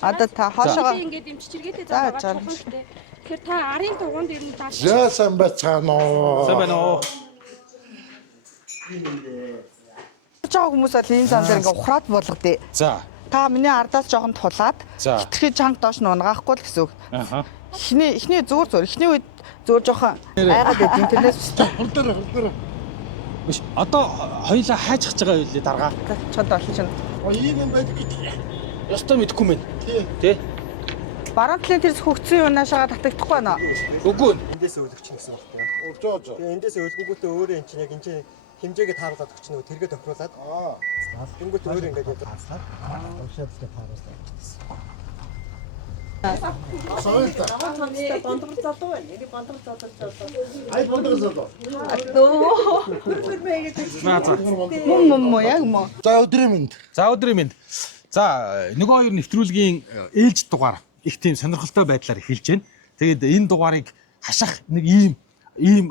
Одоо та хоошоо ингээд юм чичиргээтэй зам байгаа чухал штэ. Тэгэхээр та арын дугуунд ер нь дааш. За сайн байцгаана уу. Сайн байна уу. жоо хүмүүс бол энэ зам дээр ингээ ухраад болгодээ. За. Та миний ардаас жоохон тулаад хитрхи чанга доош нь унгаахгүй л гэсэн үг. Аха. Эхний зүгээр эхний үед зүгээр жоохон айгаад байд интернет Хөлдөр. Биш. Одоо хоёулаа хайж хаж байгаа байлээ даргаа. чод олон чинь. Ийм юм байдаг гэж. Ёстой мэдэхгүй мэн. Тий. Баруун талын тэрс хөгцсөн юунаашаа татагдахгүй байна. Үгүй. Эндээс өлгч гэсэн үг тийм. Жоо. Тэгээ эндээс өлгөнгүүтээ өөрөө эн чинь яг энэ хэмжээгээ тааруулаад өгч нөгөө тэргээ тохируулаад. Тэнгүүт өөр ингээд яагаад уншаад тэгээ тааруулсан. Мөн яг мөн. За өдрийн мэнд. За өдрийн мэнд. За нөгөө хоёр нэвтрүүлгийн ээлж дугаар их тийм сонирхолтой байдлаар эхэлж байна. Тэгээд энэ дугаарыг хашах нэг ийм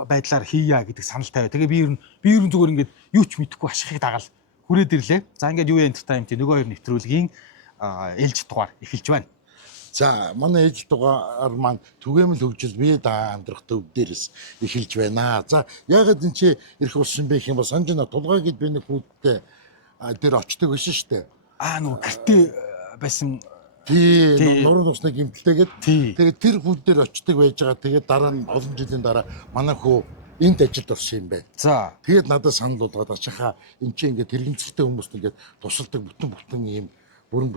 байдлаар хийя гэдэг санал тавиа. Тэгээ би ер нь зүгээр ингээд юу ч мэдэхгүй хашихыг дагаал хүрээд ирлээ. За ингээд юу entertainment нөгөө хоёр нэвтрүүлгийн ээлж дугаар эхэлж байна. За манай ээж дугаар маань түгээмэл хөгжил бие даа амьдрах төв дээрээс эхэлж байна. За яагаад энэ чи ирэх болсон бэ гэх юм бол санжина тулгаа гэд би нэг хүүдтэй дээр очдөг байсан шүү дээ. Нөгөө гэртээ байсан. Тий, нуруу нусны гимтэлтэйгээд Тэгээд тэр хүүд дээр очдөг байж байгаа. Тэгээд дараа нь олон жилийн дараа манай хүү энд ажилд орсон юм байна. За. Тэгээд надад санал болгоод ачааха эн чинь ингээд тэрэгцэртэй хүмүүст ингээд тусалдаг бүтэн ийм бүрэн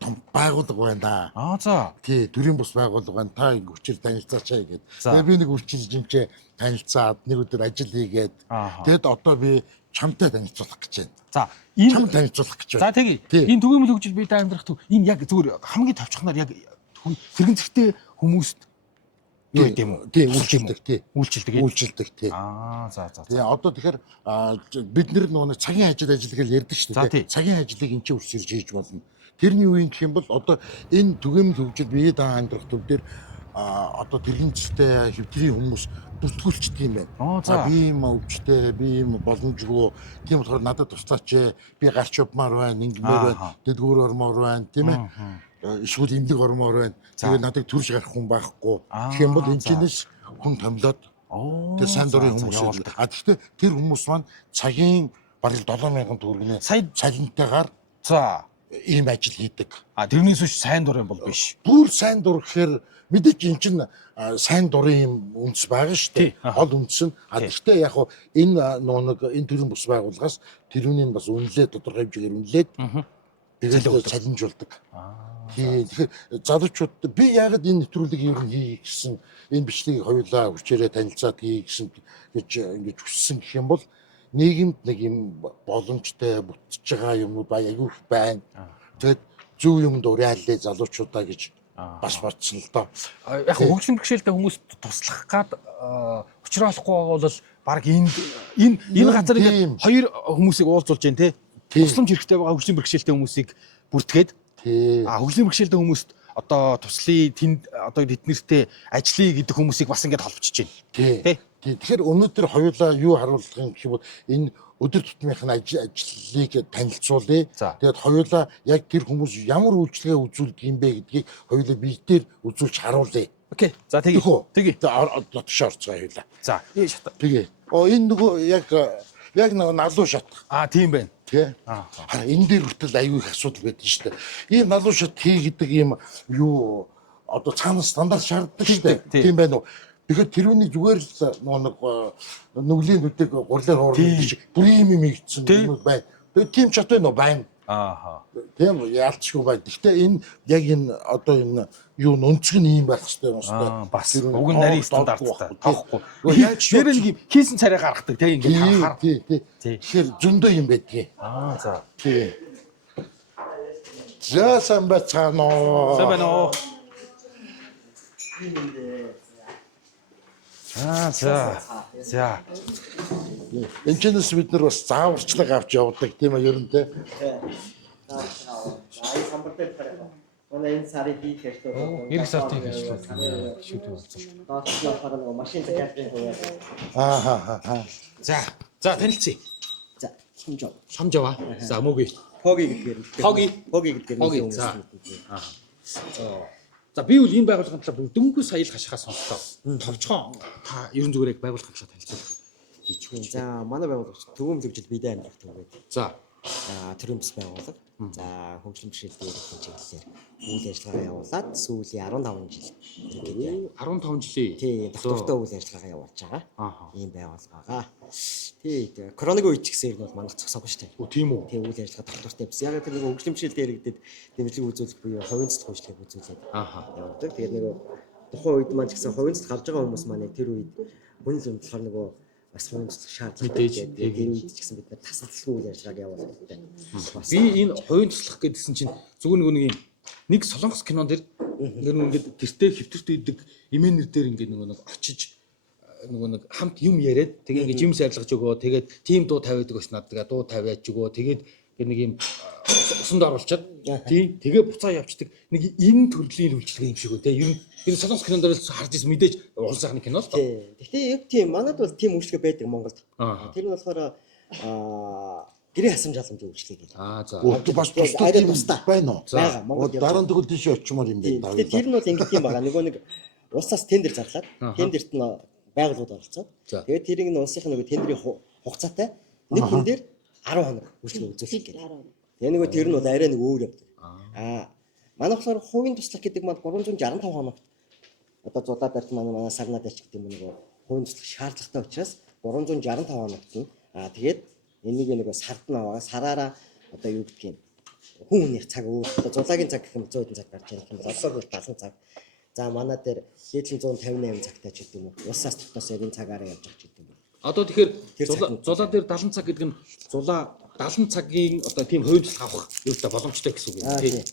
том байгууллага байна да. За. Тий, төрийн бус байгууллага байна. Та ингэ хүчээр танилцаачаа гэгээд. Тэгээ би нэг үрчилж юмчээ танилцаад нэг өдөр ажил хийгээд. Тэгэд одоо би чамтай танилцуулах гэж байна. За, чам танилцуулах гэж байна. За тэгье. Энэ түгээмэл хөгжил бие даа амьдрах төв энэ яг зүгээр хамгийн товчхоноор яг тэрэгэн зэрэгтэй хүмүүст юу гэдэг юм уу? Тий, үйлчилдэг тий. За. Тэгээ одоо тэгэхээр бид нэг цагийн ажил гэж ярьдаг шүү дээ. Цагийн ажлыг эн чинь үрсэрж хийж болно. Тэрний үеийн гэх юм бол одоо энэ түгээмэл хөгжил бие даа амьдрах төв дээр одоо тэрэгэн зэрэгтэй хэвтрийн хүмүүс бүртгүүлчдэг юм байна. Би юм өвчтэй, би юм боломжгүй. Тийм болохоор надад туслаач. Би гарч явмаар байна, ингэмээр байна, дэдгүүр ормоор байна, тийм ээ. Эсвэл имлэг ормоор байна. Тэгээ надад төрж гарах хүн байхгүй. Тэгэх юм бол энэ чинээс хүн томлоод тэр сайн дурын хүмүүс явуулдаг. Гэхдээ тэр хүмүүс маань цагийн бараг 7,000 төгрөгийн цалинтайгаар ийм ажил хийдэг. Тэрнээс биш сайн дур юм бол биш. Бүр сайн дур гэхээр мэдээж эн чинь сайн дурын үндэс байгаа шүү дээ. Гол үндэс нь. Гэхдээ яг энэ төрлийн бус байгууллагаас тэрүүнийг бас үнэлээ тодорхой хэмжээгээр үнэлээд тэгээд цалинжуулдаг. Тэгэхээр залуучууд би яагаад энэ нэвтрүүлгийг ер нь хий гэсэн энэ бичлэгийг хоёулаа хүчээрээ танилцаад хий гэсэн гэж ингэж хүссэн гэх юм бол нийгэмд нэг юм боломжтой бүтэж байгаа юмнууд аягүй их байна. Тэгээд зөв юмд уриаллаа залуучуудаа гэж бас бодсон л доо. Яг хөгжлийн бэрхшээлтэй хүмүүст туслах гад учруулахгүй байгаа бол баг энэ газар ингээд хоёр хүмүүсийг уулзуулж जैन те. Тусламж хэрэгтэй байгаа хөгжлийн бэрхшээлтэй хүмүүсийг бүртгээд хөгжлийн бэрхшээлтэй хүмүүст одоо туслая тэнд одоо тэднэртэй ажиллая гэдэг хүмүүсийг бас ингээд холбочж байна. Тий. Тэгэхээр өнөөдөр хоёулаа юу харуулах юм гэх юм бол энэ өдөр тутмынхын ажлыг танилцуулъя. Тэгээд хоёулаа яг тэр хүмүүс ямар үйлчлэгээ үзүүлдэг юм бэ гэдгийг хоёулаа биетээр үзүүлж харуулъя. Окей. За тэгье. Дотш орцгоо хоёулаа. За. Тэгээ. Энэ нөгөө яг нэг налуу шат. Тийм байна. Тий. Энэ дээр хүртэл аюу их асуудал байдаг шүү дээ. Ийм налуу шат гэдэг юм юу одоо цаанаас стандарт шаарддаг шүү дээ. Тийм байна уу? Тэгэхээр тэрүүний зүгээр л нэг нүглийн нүдэг гурлаар хуурдаг шиг бүрийн юм ийгдсэн юмуд байна. Тэгээд тийм ч одоо байна. Тийм яалтчгүй байна. Гэхдээ энэ яг энэ одоо энэ юу өнцөг нь ийм байх хэрэгтэй юм байна. Бас уг нь нарийн стандарттай. Тоохгүй. Яаж нэр нэг хийсэн царай гаргадаг тийм ингээд харахаар. Тий. Тэгэхээр зөндөө юм байдгийг. За. Тий. За сайн байцгаана уу. Сайн байна уу. За. Энд чинээс бид нар бас зааварчлага авч явдаг тийм ээ ер нь те. Энэ сарын хийх ажил. Ирэх сарын хийх ажил. Шүтээ болсон. Доотлохоор нэг машин захиалгын хувьд. За танилцъя. За, Самжав. Самжав. За мөгүй. Поги гэдгээр. Поги гэдгээр Поги, хүмүүс за. мэднэ. За би бол энэ байгууллагын талаар дөнгөж сая л хашихаа сонслоо. Товчхон та ерөн зүгээрээ байгууллагын талаар танилцуулах хийчихвээ. За манай байгууллагч төвөм зөвжил бидээ амьдрах төвгээд. За Төрийн бас байгууллага. За хөгжлийн бэрхшээлтэй чиглэлээр үйл ажиллагаа явуулаад сүүлийн 15 жил иргэд 15 жилийн. тий доктортой үйл ажиллагаа явуулж байгаа. Ааха. Ийм байгууллагаа. Тий коронавигийн үед ч гэсэн ер нь манайх зогсоогүй шүү дээ. Оо тийм үү. Тий үйл ажиллагаа доктортой байсан. Яг тэр нэг хөгжлийн бэрхшээлтэй иргэдэд дэмжлэг үзүүлэх буюу хувийн цэцлэг хөгжлийг үзүүлээд Ааха. явуулдаг. Тэгээд нэг тухайн үед маань ч гэсэн хувийн цэцлэг гарч байгаа хүмүүс маань тэр үед хүн л болохоор нөгөө бас хувийн цэцлэг шаардлагатай гэдэг. Тэр үед ч гэсэн бид нар тасалдсан үйл ажиллагааг явуулдаг. Би энэ хувийн туслах гэдгсэн чинь зүгээр нэг юм нэг солонгос кинон дэр ингээд гэртээ хэвтэрт идэг эмээнэр дээр ингээд нэг очиж нэг хамт юм яриад тэгээ ингээд жим сайрлаж өгөө тэгээд тим дуу тавиадаг ш над тэгээ дуу тавиач өгөө тэгээд нэг юм усанд оруулчаад тий тэгээ буцаа явцдаг нэг энэ төрлийн үйлчлэг юм шиг үү те ер нь энэ солонгос кинон дээр харж ирсэн мэдээж уул сайхны кино л тоо. Тий. Гэхдээ яг тийм манад бол тийм үйлчлэг байдаг Монголд. Тэр нь болохоор гэрээ хасамж халамж үйлчлэг гэдэг. За. Бас тустай байна уу? Бага Монголд Дараа нь тэгвэл тийш очимоор юм байна. Тэгээд тэр нь бол ингэдэг юм байгаа. Нөгөө нэг улсаас тендер зарлаад тендерт нь байгууллагууд оролцоод тэгээд тэрийг нь улсынхаа нөгөө тендерийн хугацаатай нэг хүн дээр 10 хоног үйлчлэг үзүүлэх гэдэг. Тэгээ нөгөө тэр нь бол арай нэг өөр явдаг. Манай болохоор хувийн туслах гэдэг маань 365 хоногт одоо зудаад барьт манай сарнаад ач гэдэг юм нөгөө хувийн туслах шаардлагатай учраас 365 хоногт нь тэгээд энийг нөгөө сард нь аваа сараараа одоо юу гэдгийг хүн хүнийх цаг өөр одоо зулагийн цаг гэх юм 100 цаг гарч ирэх юм бол олсоор 70 цаг. За манай дээр хэд 158 цагтай ч гэдэг юм уу. Улсаас тогтоос яг энэ цагаараа явж байгаа ч гэдэг юм. Одоо тэгэхээр зулаа дээр 70 цаг гэдэг нь зулаа 70 цагийн одоо тийм хувийн туслах авах юутай боломжтой гэсэн үг юм тийм.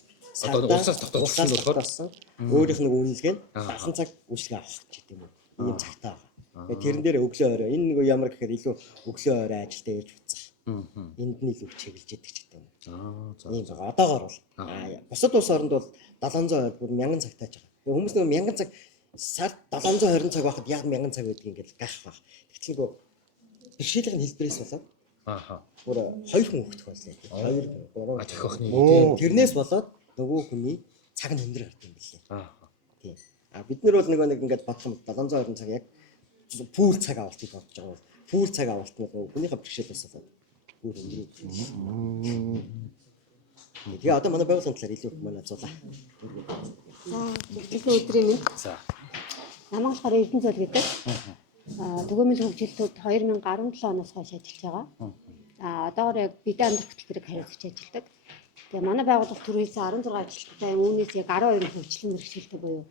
Одоо улсаас тогтоосон нь болохоор өөрийнх нь үнэлгээ нь 70 цаг үйлчлэг авах ч гэдэг юм уу. Ийм цагтаа байгаа. Тэрэн дээр өглөө орой энэ нэг ямар гэхээр илүү өглөө орой ажилдаа ирж буцах. Энд нь илүү чиглэж идэг ч гэдэг юм. За. Ийм байгаа. Одоогоор бол бусад улс оронд бол 720 бүр 1000 цагтааж байгаа. Хүмүүс нэг 1000 цаг сард 720 цаг байхад яг 1000 цаг байдаг ингээд гах баг. Тэгтэл нөгөө бэрхшээлийн хэлбэрээс болоод бүр 2 хүн өгөх байлаа. 2 3 ах охины. Тэрнээс болоод нөгөө хүний цаг нь өндөр гардаг юм билээ. Тийм. Бид нар бол нэг ингээд бодлоо 720 цаг яг пүүл цаг авалтыг бодож байгаа бол пүүл цаг авалт нь хүнийхээ бэрхшээлээс болоод бүр өндөр. Тэгээ одоо манай байгууллагын талаар илүү манай зулаа. За, өглөө өдрийн минь. За. Намайг болохоор Эрдэнэ цол гэдэг. Түгээмэл хөгжилтүүд 2017 оноос хойш ажиллаж байгаа. Одоогоор яг бидээ амьдрах хөтөлбөрийг хариуцж ажилладаг. Тэгээ манай байгууллага түрүүээс 16 ажилтнтай, үүнээс яг 12 хөгжлийн бэрхшээлтэй буюу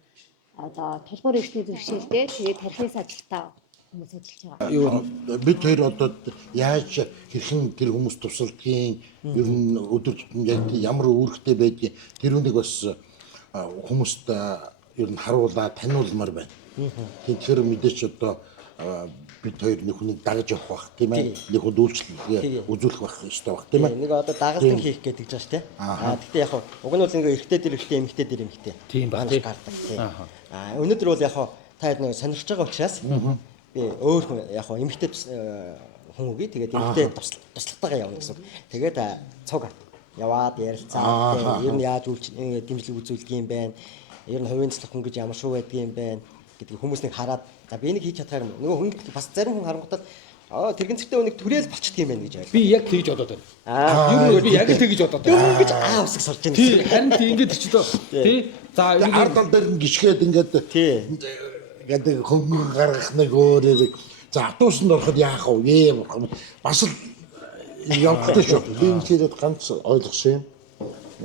одоо тулгуур эрхтний бэрхшээлтэй тэгээд тархины ажилттай хүмүүс ажиллаж байгаа. Бид хоёр одоо яаж хэрхэн тэр хүмүүс тусалдгийг ер нь өдөр тутмын яг ямар үүрэгтэй байдгийг тэр үнийг бас хүмүүст ер нь харуулаад таниулмаар байна. Тэгэхээр мэдээч одоо бид хоёр нэг хүнийг дагаж явах бах тийм ээ. Нэг хүнд үйлчлэг үзүүлэх бах ёстой бах тийм ээ. Нэг одоо дагалдан хийх гэдэг ч байна тийм. Гэхдээ яг уг нь бол ингээ эрэгтэй дэр эрэгтэй эмэгтэй дэр эмэгтэй. Тийм ба тийм гардаг тийм. Өнөөдөр бол яг та нэг сонирхож байгаа учраас би өөр хүн яг эмэгтэй хүн үгүй тэгээд эмэгтэй туслагтайгаа явна гэсэн. Тэгээд цуг яваад ярилцаад ер нь яаж дэмжлэг үзүүлдэг юм бэ? Ер нь хувийн цэцлэг хүн гэж ямар шүү байдаг юм бэ гэдэг хүмүүс нэг хараад за би энийг хийж чадхаар нөгөө хүн бас зарим хүн харангуйтал тэрэгэн цэгтэй үнийг түрээл болчихдөг юм байна гэж байна. Би яг тэгж бодоод байна. Юу би яг л тэгж бодоод байна. Дөнгөж усаг сурж байна. Тий, харин тий ингэж өчтөө. Тий. За ард алдар нь гიშгээд ингээд гэдэг хөнгөн гаргах нэг өөрөөр за атуусанд ороход яах вэ? Бас л явахтай шүү. Би энэ хэрэг ганц ойлгосон юм.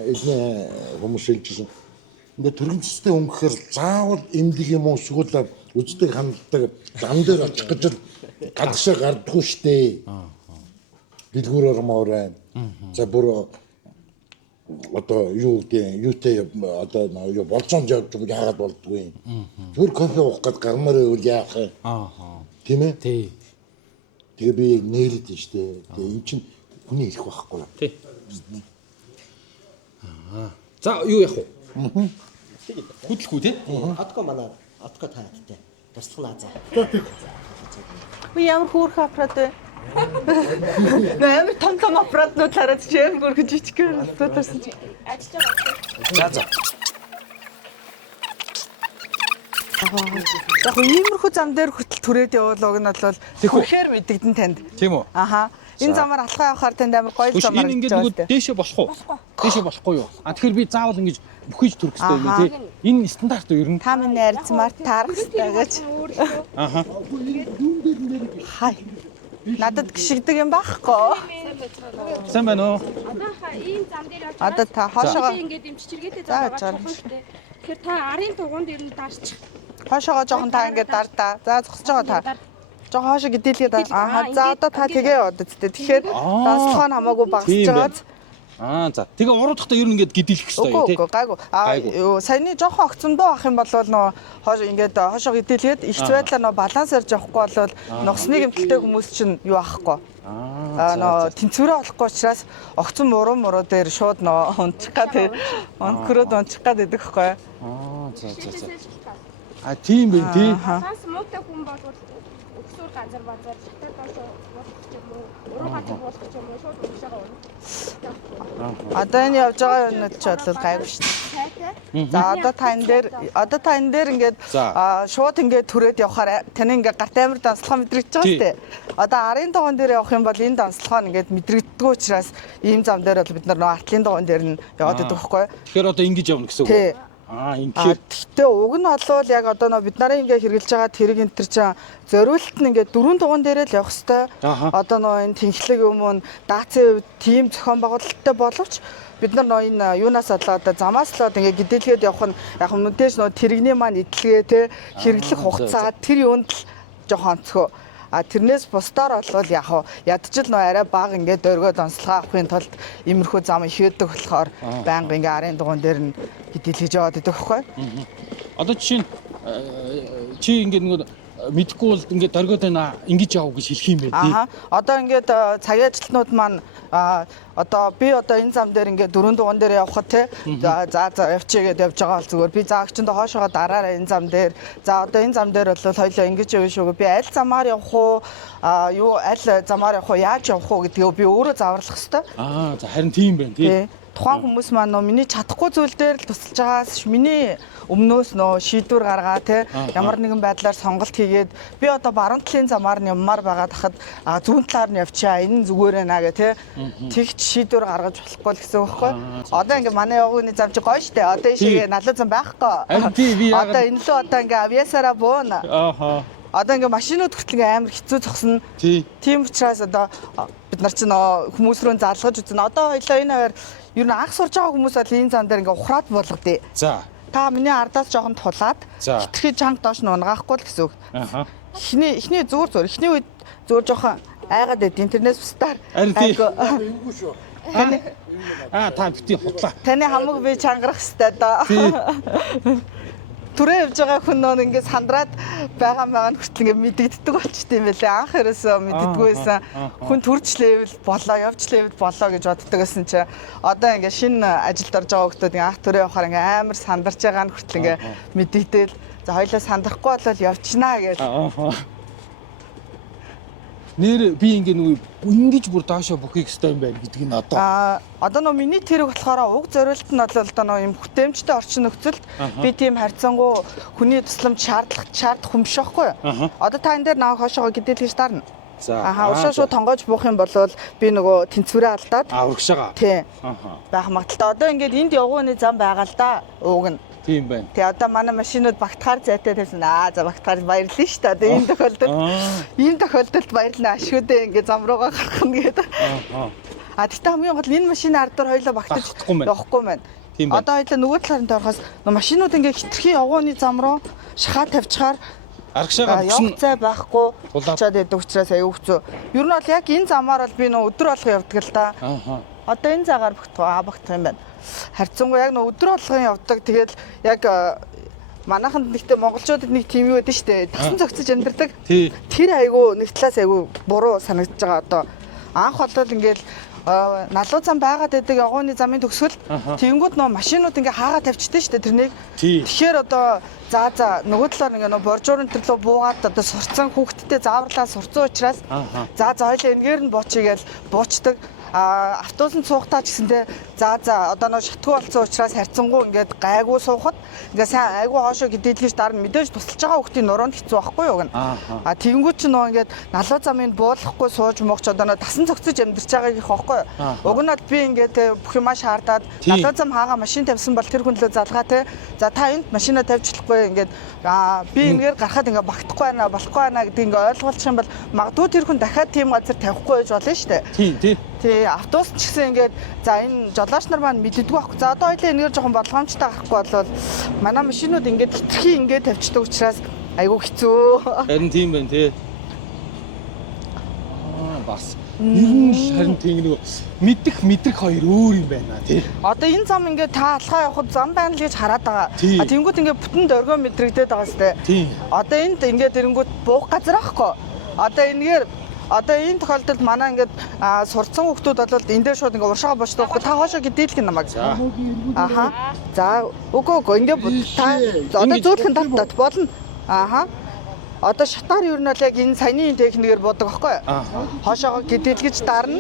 Эдний хүмүүс хэлжсэн. Ингээд төрөмцтэй өнгөөр заавал эмдэг юм уу эсвэл үздэг ханддаг зам дээр очих гэж л гадагшаа гардаггүй штэ. Дэлгүүр ормоор байна. За бүр одоо юу гэдэг юутэй одоо юу болцонд явж яагаад болдгүй. Түр кофе уух гээд гармаар байвал яах вэ? Тийм ээ? Тий. Тэгээ би нээрэд нь штэ. Тэгээ эн чинь хүний ирэх байхгүй. Тий. За юу яах вэ? Хөдлөхгүй тий? Отко манай отко таадтай. Туслах наазаа. Би ямар хөөрхөн аппарат вэ? Амар том аппаратнууд хараад чи амар гүр жижигхэн тутарсан чи. За за. Яг иймэрхүү зам дээр хүртэл түрээд явуулаг нь бол хүхээр мэдэгдэн танд. Тийм үү? Аха. Энэ замаар алхаа явахаар танд амар гоё Түш замаар энэ гэж ингээд байгаа нөгөө дээшээ болох уу? Дээшээ болохгүй юу? Тэгэхээр би заавал ингэж бүхийж төрөх хэрэгтэй юм тий. Энэ стандарт уу ер нь? Та миний арьцмаар таарах хэрэгтэй гэж. Ааха. Хай. Надад гიშгдэг юм байхгүй. Сайн байна уу? Одооха ийм зам дээр явж Одоо та хоошоо ингээд юм чичиргээтэй За, зам байгаа жаа. чухал шүү дээ. Тэгэхээр та арын тугунд ер нь дарчих. хоошоогоо жоохон та ингээд дардаа. За зогсож байгаа та. Жоохон хоошоо гэдэлгээд аа за одоо та тэгээ яваад үсттэй. Тэгэхээр донслохоо нь хамаагүй багасж Тийм байна. байгааз. За. Тэгээ уруудахтаа ер нь ингээд гидэлэх хэрэгтэй Үгүй тий. үгүй гайгүй. Юу саяны жоохон огцондоо авах юм бол нөө хоошоо ингээд хоошоо гэдэлгээд ихц байдлаар нөө балансаар явахгүй бол нугасны гэмтэлтэй хүмүүс чинь юу авахгүй. Нөө тэнцвэрээ олохгүй учраас огцон муруу дээр шууд нөө унчих гад онкроод унчих гад байдаг хгүй. За. Тийм байх тий. Хаас муутай хүн бол өксөр газар базар шатар доош болох юм уу? Уруу газар болох юм уу? Шууд уушаага урна. Одоо энэ явж байгаа юмнууд ч бол гайгүй шүү дээ. За одоо та энэ дээр ингээд шууд ингээд түрээд явахаар таны ингээд гарт амир донслохоо мэдрэгдэж байгаа шүү дээ. Одоо арын дугуун дээр явах юм бол энэ донслохоо ингээд мэдрэгддэг учраас ийм зам дээр бол бид нар нөө артлын дугуун дээр нь яваад байдаг байхгүй. Тэгэхээр одоо ингэж явна гэсэн үг. Тий. Ингээд Гэхдээ уг нь олвол яг одоо нөө бид нарын ингээ хэрэгжилж байгаа тэрэг энэ төр чинь зориулт нь ингээ дөрвөн дугуун дээрээ л явах хэвээр. Одоо нөө энэ тэнхлэг юм уу даацын үед тийм зохион байгуулалттай боловч бид нар нөө энэ юунаас болоод замаас л ингээ гидэлгээд явах нь яг мэдээж нөө тэрэгний маань идэлгээ те хэрэглэх хугацаа тэр юунд л жоохон онцгой. Тэрнээс бусдаар болвол яг ядчил нөө арай бага ингээд дөргөө донслохоо авахын тулд иймэрхүү зам ихээдэг болохоор байнга ингээ арын дугуун дээр нь гидэлгэж яваад байдаг байхгүй. одоо жишээ нь чи ингээд нөгөө мэдхгүй бол ингээд дөргөөд байна ингэж яав гэж хэлэх юм бэ тий. Одоо ингээд цагийн ажилтнууд маань одоо би одоо энэ зам дээр ингээд дөрөв дугуун дээр явхад те за явчихъя гэдээ явж байгаа бол зүгээр би заагчдаа хоошоогоо дараарай энэ зам дээр. За одоо энэ зам дээр бол хоёлоо ингэж явна шүү. Би аль замаар явах уу? Юу аль замаар явах уу? Яаж явах уу гэдгийг би өөрөө заварлах хэвээр. За харин тийм байна тий. Тухайн хүмүүс маань нөө миний чадахгүй зүйл дээр л тусалж байгаас миний өмнөөс нөө шийдвэр гаргаа те ямар нэгэн байдлаар сонголт хийгээд би одоо баруун талын замаар нь явмаар байгаа тахад зүүн талаар нь явчаа энэ зүгээр ээ наа гэ те тэгч шийдвэр гаргаж болохгүй л гэсэн үг байхгүй. Одоо ингээ манай явгын зам чи гоё штэ. Одоо энэ шиг налуу зам байхгүй. Одоо энэ лөө одоо ингээ авьяасаараа бууна. Одоо ингээ машинууд хүртэл ингээ амар хэцүү зогсно. Тийм учраас одоо бид нар ч нөө хүмүүс рүү залгаж үзэн. Одоо хоёлоо энэ хоёр ер нь анх сурж байгаа хүмүүс бол энэ зам дээр ингээ ухраад болгодъё. За. Та миний ардаас жоохон тулаад хитрхи чанга доош нь унгаахгүй л гэсэн үг. Эхний зүүр эхний үед зүүр жоохон айгаад байд интернет бустаар. Эвгүй шүү. Та бити хутлаа. Таны хамаг би чангарах хэвээр доо. Түрээ явж байгаа хүн нөө ингээд сандраад байгаа нь хүртэл ингээд мэдэгддэг болчтой юм байлээ. Анх ерөөсөө мэддэггүй байсан. Хүн төрчлээвэл болоо, явжлээвэл болоо гэж боддог гэсэн чи одоо ингээд шинэ ажилд орж байгаа хүмүүс анх түрээ явахаар ингээд амар сандарч байгаа нь хүртэл ингээд мэдэгдээл. За хоёлаа сандрахгүй болол явчихнаа гэж. Нэр би ингээ нөгөө ингэж бүр доошоо бүхийг хэвээр юм байна гэдгийг нь одоо нөө миний тэрэг болохоор уг зориулт нь бол одоо нөө юм хүтээмжтэй орчин нөхцөлд би тийм харьцангуй хүний тусламж шаардах юм биш байхгүй юу? Одоо та энэ дээр наваа хоошоогоо гэдэлгэж дарна. Уршаа шууд тонгоож буух юм бол би нөгөө тэнцвэрээ алдаад урагшаага. Тий. Байх магадaltaй. Одоо ингээд энд явгууны зам байгаа л да. Уг нь. Тийм байна. Тэгээ одоо манай машинууд багтахаар зайтай тавьсан. За багтахаар баярлалаа шүү дээ. Одоо энэ тохиолдолд баярлалаа. Ашгүйдээ ингээд зам руугаа гарах нь гэдэг. Тэгтээ хамгийн гол энэ машины ардаар хоёлоо багтаж явахгүй байна. Одоо хоёлоо нөгөө талаар нь орохоос машинууд ингээд хитрхийн явгууны зам руу шахаа тавьчихаар аргашаага явах цай байхгүй болчиход байдаг учраас аюу хэцүү. Ер нь бол яг энэ замаар бол би нөө өдөр болго явдаг л да. Одоо энэ цагаар багтах юм байна. Харьцангуй яг нөө өдөр болгон явдаг. Тэгээд яг манайханд нэгтэй монголчуудад нэг тийм юу байдаг шүү дээ. Тасан зөгцөж амьдардаг. Тэр айгу нэг талаас айгу буруу санагдаж байгаа одоо. Анх болол ингээл налуу зам байгаад байдаг явгооны замын төгсгөл тэгэнгүүт нөө машинууд ингээ хаагаа тавьчихдээ шүү дээ тэрнийг. Тэгэхээр одоо за нөгөө талаар ингээ нөө боржуурын төрлөө буугаад одоо сурцсан хүүхдтэй зааварлаа сурцсан учраас за хоёлаа энгээр нь буучъя гэж буучдаг. Автобусанд суугатаа ч гэсэндээ за одоо нөө шатгүй болсон учраас харьцангуй ингээд гайгүй суухад ингээ сайн айгүй хоошоо гидэлгэж дараа нь мэдээж тусалж байгаа хүүхдийн нуруунд хэцүү байхгүй юу гэнэ. Тэгэнгүүт ч нөө ингээд налуу замыг буулгахгүй сууж муугч одоо нөө тасан цогцож амьдарч байгаа гэх байхгүй юу. Уг нь би ингээд бүх юмаа шаардаад налуу зам хаагаа машин тавьсан бол тэр хүн лөө залгаа те. За та энд машина тавьж болохгүй ингээд би ингээд гарахад ингээд багтахгүй байна болохгүй байна гэдэг ингээд ойлгуулчих юм бол магадгүй тэр хүн дахиад тийм газар тавихгүй байж болно шүү дээ. Тий автобус ч гэсэн ингээд за энэ жолооч нар маань мэддэггүй байхгүй. За одоо хоёлаа энэгээр жоохон болгоомжтой гарахгүй болвол манай машинууд ингээд хитрхи ингээд тавьчихдаг учраас айгүй хэцүү. Харин тийм байна тий. Бас ер нь харин тийм нэг мэдрэх хоёр өөр юм байна тий. Одоо энэ зам ингээд та алхаа явахад зам байна л гэж хараад байгаа. Тэнгүүт ингээд бүтэн дөргөө мэдрэгдээд байгаа сте. Тий. Одоо энд ингээд эрэнгүүт буух газар аахгүй. Одоо энэ тохиолдолд манай ингээд сурцсан хүмүүс бол энэ дээр шууд ингээд уршаага бочдог байхгүй та хоошоо гэдээлх намайг. Аха. За үгүй ингээд та одоо зөөлхөн татдаг болно. Аха. Одоо шатаар юу нь бол яг энэ саяны техникээр буудаг байхгүй. Хоошоогоо гэдээлгэж дарна.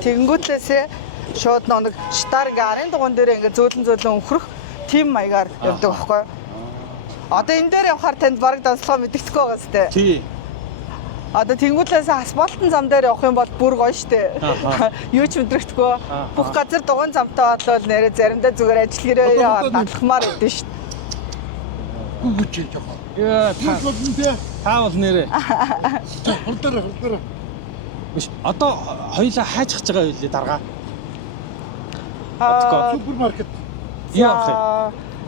Тэгэнгүүтлээсээ шууд нэг шатаар ингээд арын дугуун дээр ингээд зөөлөн өнхрөх тим маягаар явдаг байхгүй. Одоо энэ дээр явахаар танд бараг донцлогоо мэддэхгүй байгаа сте. Тий. Одоо тэнгуүлээс асфальтын зам дээр явах юм бол бүр гоё штэ. Юу ч мэдрэгдэхгүй. Бүх газар дугуйн замтай болвол нэрэ заримдаа зүгээр ажил хэрэг яваад татлахмаар байдэн штэ. Гүгч жоохон. Яа та бол нэрэ. Хурдаар. Биш одоо хоёлаа хайж хаж байгаа байлээ дарга. Супермаркет. Яах вэ?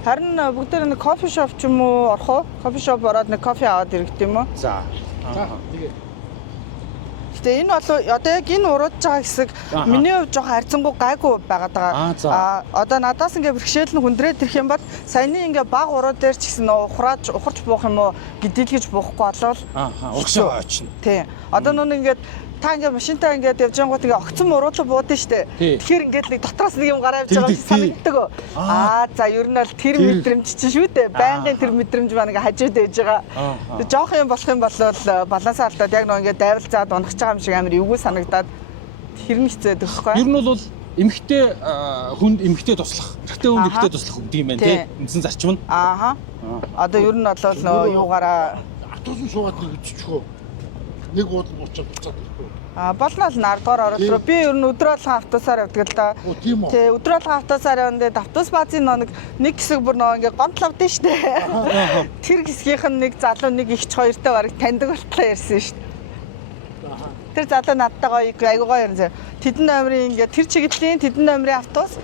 Харин бүгдээр нэг кофе шоп ч юм уу орох уу? Кофе шоп ороод нэг кофе аваад ирэх юм уу? За. Гэтэ энэ бол одоо яг энэ уруудж байгаа хэсэг миний хувьд жоохон харьцангуй гайгүй байгаад байгаа. Одоо надаас ингээ бэрхшээл нь хүндрээд ирэх юм бол саяны ингээ баг урууд дээр ч гэсэн ухарч буух юм уу гэдэлгэж буухгүй болвол урагшаа очно. Тий. Одоо нүн ингээд та ингээ машинтаа ингээд явж байнгут ингээ огцон уруудлаа буудсан штэ. Тэгэхээр ингээд нэг дотроос нэг юм гараа явж байгаа санагддаг. За ер нь бол тэр мэдрэмж чинь шүү дээ. Байнгын тэр мэдрэмж маань ингээ хажууд ээж байгаа. Жоох юм болох юм бол балансаа алдаад яг нөө ингээ дайвалцаад унах байгаа юм шиг амар эвгүй санагдаад тэр нь хэцээд өгөхгүй. Ер нь бол эмхтэй хүнд эмхтэй туслах, эрэгтэй хүнд эрэгтэй туслах гэдэг юм байна тий. Үндсэн зарчим нь. Одоо ер нь бол юугаараа автобус суугаад нэг үччихөө. Нэг уудал буцаад ирэх. Болно л 10 дугаар ороод руу би ер нь өдөр болгон автобусаар явдаг л да. Тий, өдөр болгон автобусаар явандаа автобус баазын нэг хэсэг бүр ингээ гомдол авдсан шүү дээ. Тэр хэсгийнх нь нэг залуу нэг ихч хоёртой барыг таньдаг болтлоо ярьсан шүү дээ. Тэр залуу надтай айгуу гоё ярьсан. Тэдэн номерын ингээ тэр чиглэлийн тэдэн номерын автобус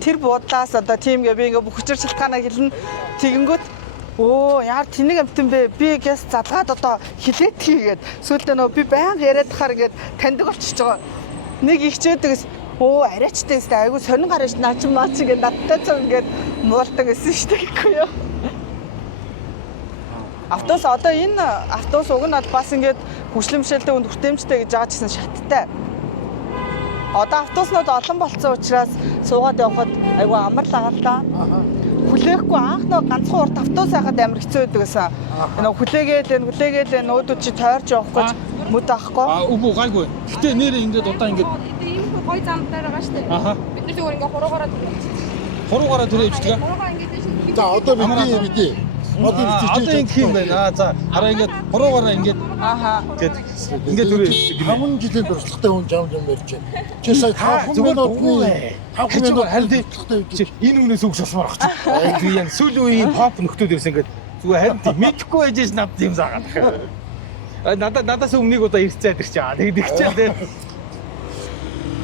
тэр буудлаас одоо тийм ингээ би ингээ бүх хүчээр шалтгаанаа хэлнэ. Тэгэнгүүт яар тэнийг амтан бэ? Би гэс залгаад одоо хилээд хийгээд сүүлдээ би байнга яриад тахаар ингээд таньдаг болчихж байгаа. Нэг ихчээдэгс арайчтай өстэй айгу сонин гараж наач ингээд надтай цаа ингээд муулдаг гэсэн шүү дээ гэхгүй юу. Автобус одоо энэ автобус уг нь бол бас ингээд хөгжлөмшөлтэй үнд хүртээмжтэй гэж байгаа ч гэсэн шаттай. Одоо автобуснууд олон болцсон учраас суугаад явхад айгу амар л агаал та. Хүлээхгүй анх ганцхан урт автобус байхад амар хэцүү байдаг гэсэн. Хүлээгээл нүүдүүд чи тойрч явахгүй мөд авахгүй. Үгүй гайгүй. Гэтэ нэрээ ингээд удаа ингээд ийм гой зам дээр байгаа шүү дээ. Бид нар зүгээр ингээ хуруугаараа төрөө ивчдэг. За одоо мэдээ. Одоо ингэ юм байна. За хараа ингээд хуруугаараа ингээд ингээд төрөө ивчдэг. 5 жилийн туршлагатай хүн жам ярьж байна. Чи сая 5 минут харин энэ үнээс үгс асмаар багч. Би яг сүүлийн үеийн pop нөхдүүд ирсэн ингээд зүгээр харин мэдхгүй байж над юм заагаад. Надаас өмнөнийг удаа ирцээд ирч байгаа. Тэгж чаа.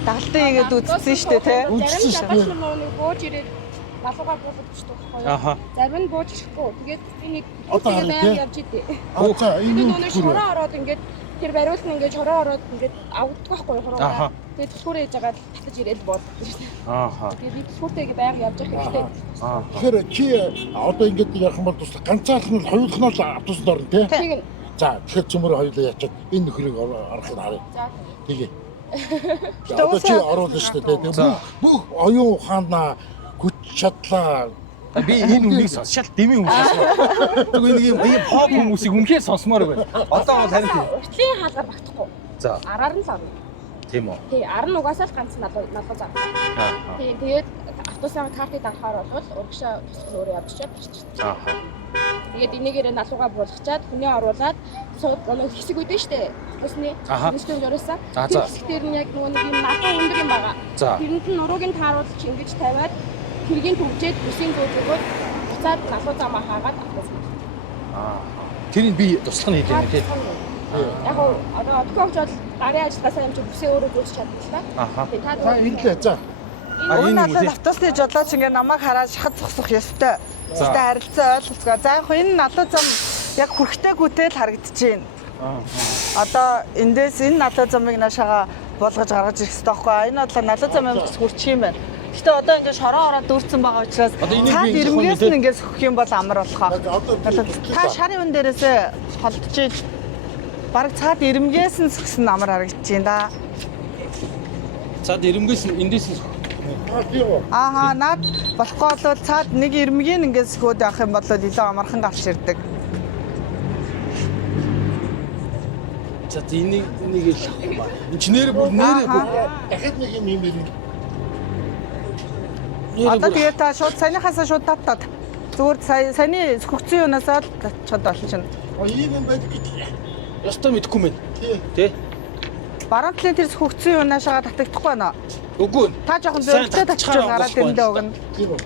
Даалтын игээд үзсэн шүү дээ тий. Үзсэн шүү дээ. Нэг бууж ирээд малуугаар буулгадчихдаг байхгүй юу? Зарим нь бууж ирэхгүй. Тэгээд би нэг байнг явж идэв. Тэгээд нөгөө шороо ороод ингээд тэр бариулт нь ингээд шороо ороод ингээд авдаг байхгүй юу хуруугаа. Тэгээд түлхүүр ээж байгаа татаж ирээд бооддаг шүү дээ. Тэгээд би түлхүүртэйгээ байнг явж явах хэрэгтэй. Тэгэхээр чи одоо ингээд ярих юм бол тусла ганцаарх нь хоёулах нь л автобусд орно тий. За тэгэхээр цөмөр хоёулаа ячаад энэ нөхрийг орох нь харъя. Тэгээ. Одоо чи оруулна шүү дээ. Тэгээ бүх оюун ухаанаа хүч чадлаа Би энэ үнийг шал дэмий хүмүүс сонсоо. Тэгвэл нэг юм pop хүмүүсийг үнхээр сонсомоор байна. Одоо бол харин Уртлын хаалгаар багтахгүй. За. Араар нь л орно. Тийм үү. Тий, ар нь угаасаа л ганц налгаж зав. Тий, тэгээд автобусаа картыг дарахаар бол урагшаа тусах өөрөө явчихад болчихсон. Аа. Тэгээд энийгээр налууга буулгачаад хүнээ оруулаад сууд нэг хэсэг үүдэн штэ. Автобусны хэсгийн журуусан. Тэр хэсэг дээр нь яг нөгөө нэг юм налуу өндөр юм байгаа. Тэрэнд нь нурууг нь тааруулж ингэж тавиад тэргийн төвжээд бүсийн зүүгөөд буцаад налуу замаа хаагаад автобус. Аа. Тэрийг би туслах нь хийх юм тий. Яг одоо төгөөж бол гарын ажиллагаасаа юм чи бүсээ өөрөө зүүж чадна л та. Аха. За инлээ за. Энэ бол автобусны жолооч ингээ намайг хараад шахад зогсох ёстой. Тэ харилцаа ойлголцгоо. За яг энэ налуу зам яг хүрхтэйгүйтэй л харагдчихээн. Одоо эндээс энэ налуу замыг наашаага болгож гаргаж ирэх хэрэгтэй байхгүй. Энэ бодлоо налуу зам юм хүрчих юм байна. Гэтэ одоо ингээ шороо ороод дүүрсэн байгаа учраас цаад ирмгээс нь ингээ сөхөх юм бол амар болохоо. Та шарын өн дээрээсээ холдчихж бараг цаад ирмгээс нь сөхсөн амар харагдчихээн да. Цаад ирмгээс нь эндээс нь Ааха наад болохгүй бол цаад нэг ирмгийн ингээд сөхөөд авах юм бол илүү амархан гарч ирдэг. За энийг л авах ба. Инженер бүр нэрээ бүр Дахиад нэг юм ирнэ. Одоо тэгээд та шууд саяхаасаа шууд татаад зүгээр саяны сөхөгцөн юунасаа чад болчихно. Ийм юм байдаг гэж. Ястаа мэдэхгүй мэн. Тий. Баруун талын тэр сөхөгцөн юунаашаа татагдахгүй байна. Үгүй. Та жоохон зөрчилтэй татчихвал гараад ирэндээ өгнө. Тийм үү.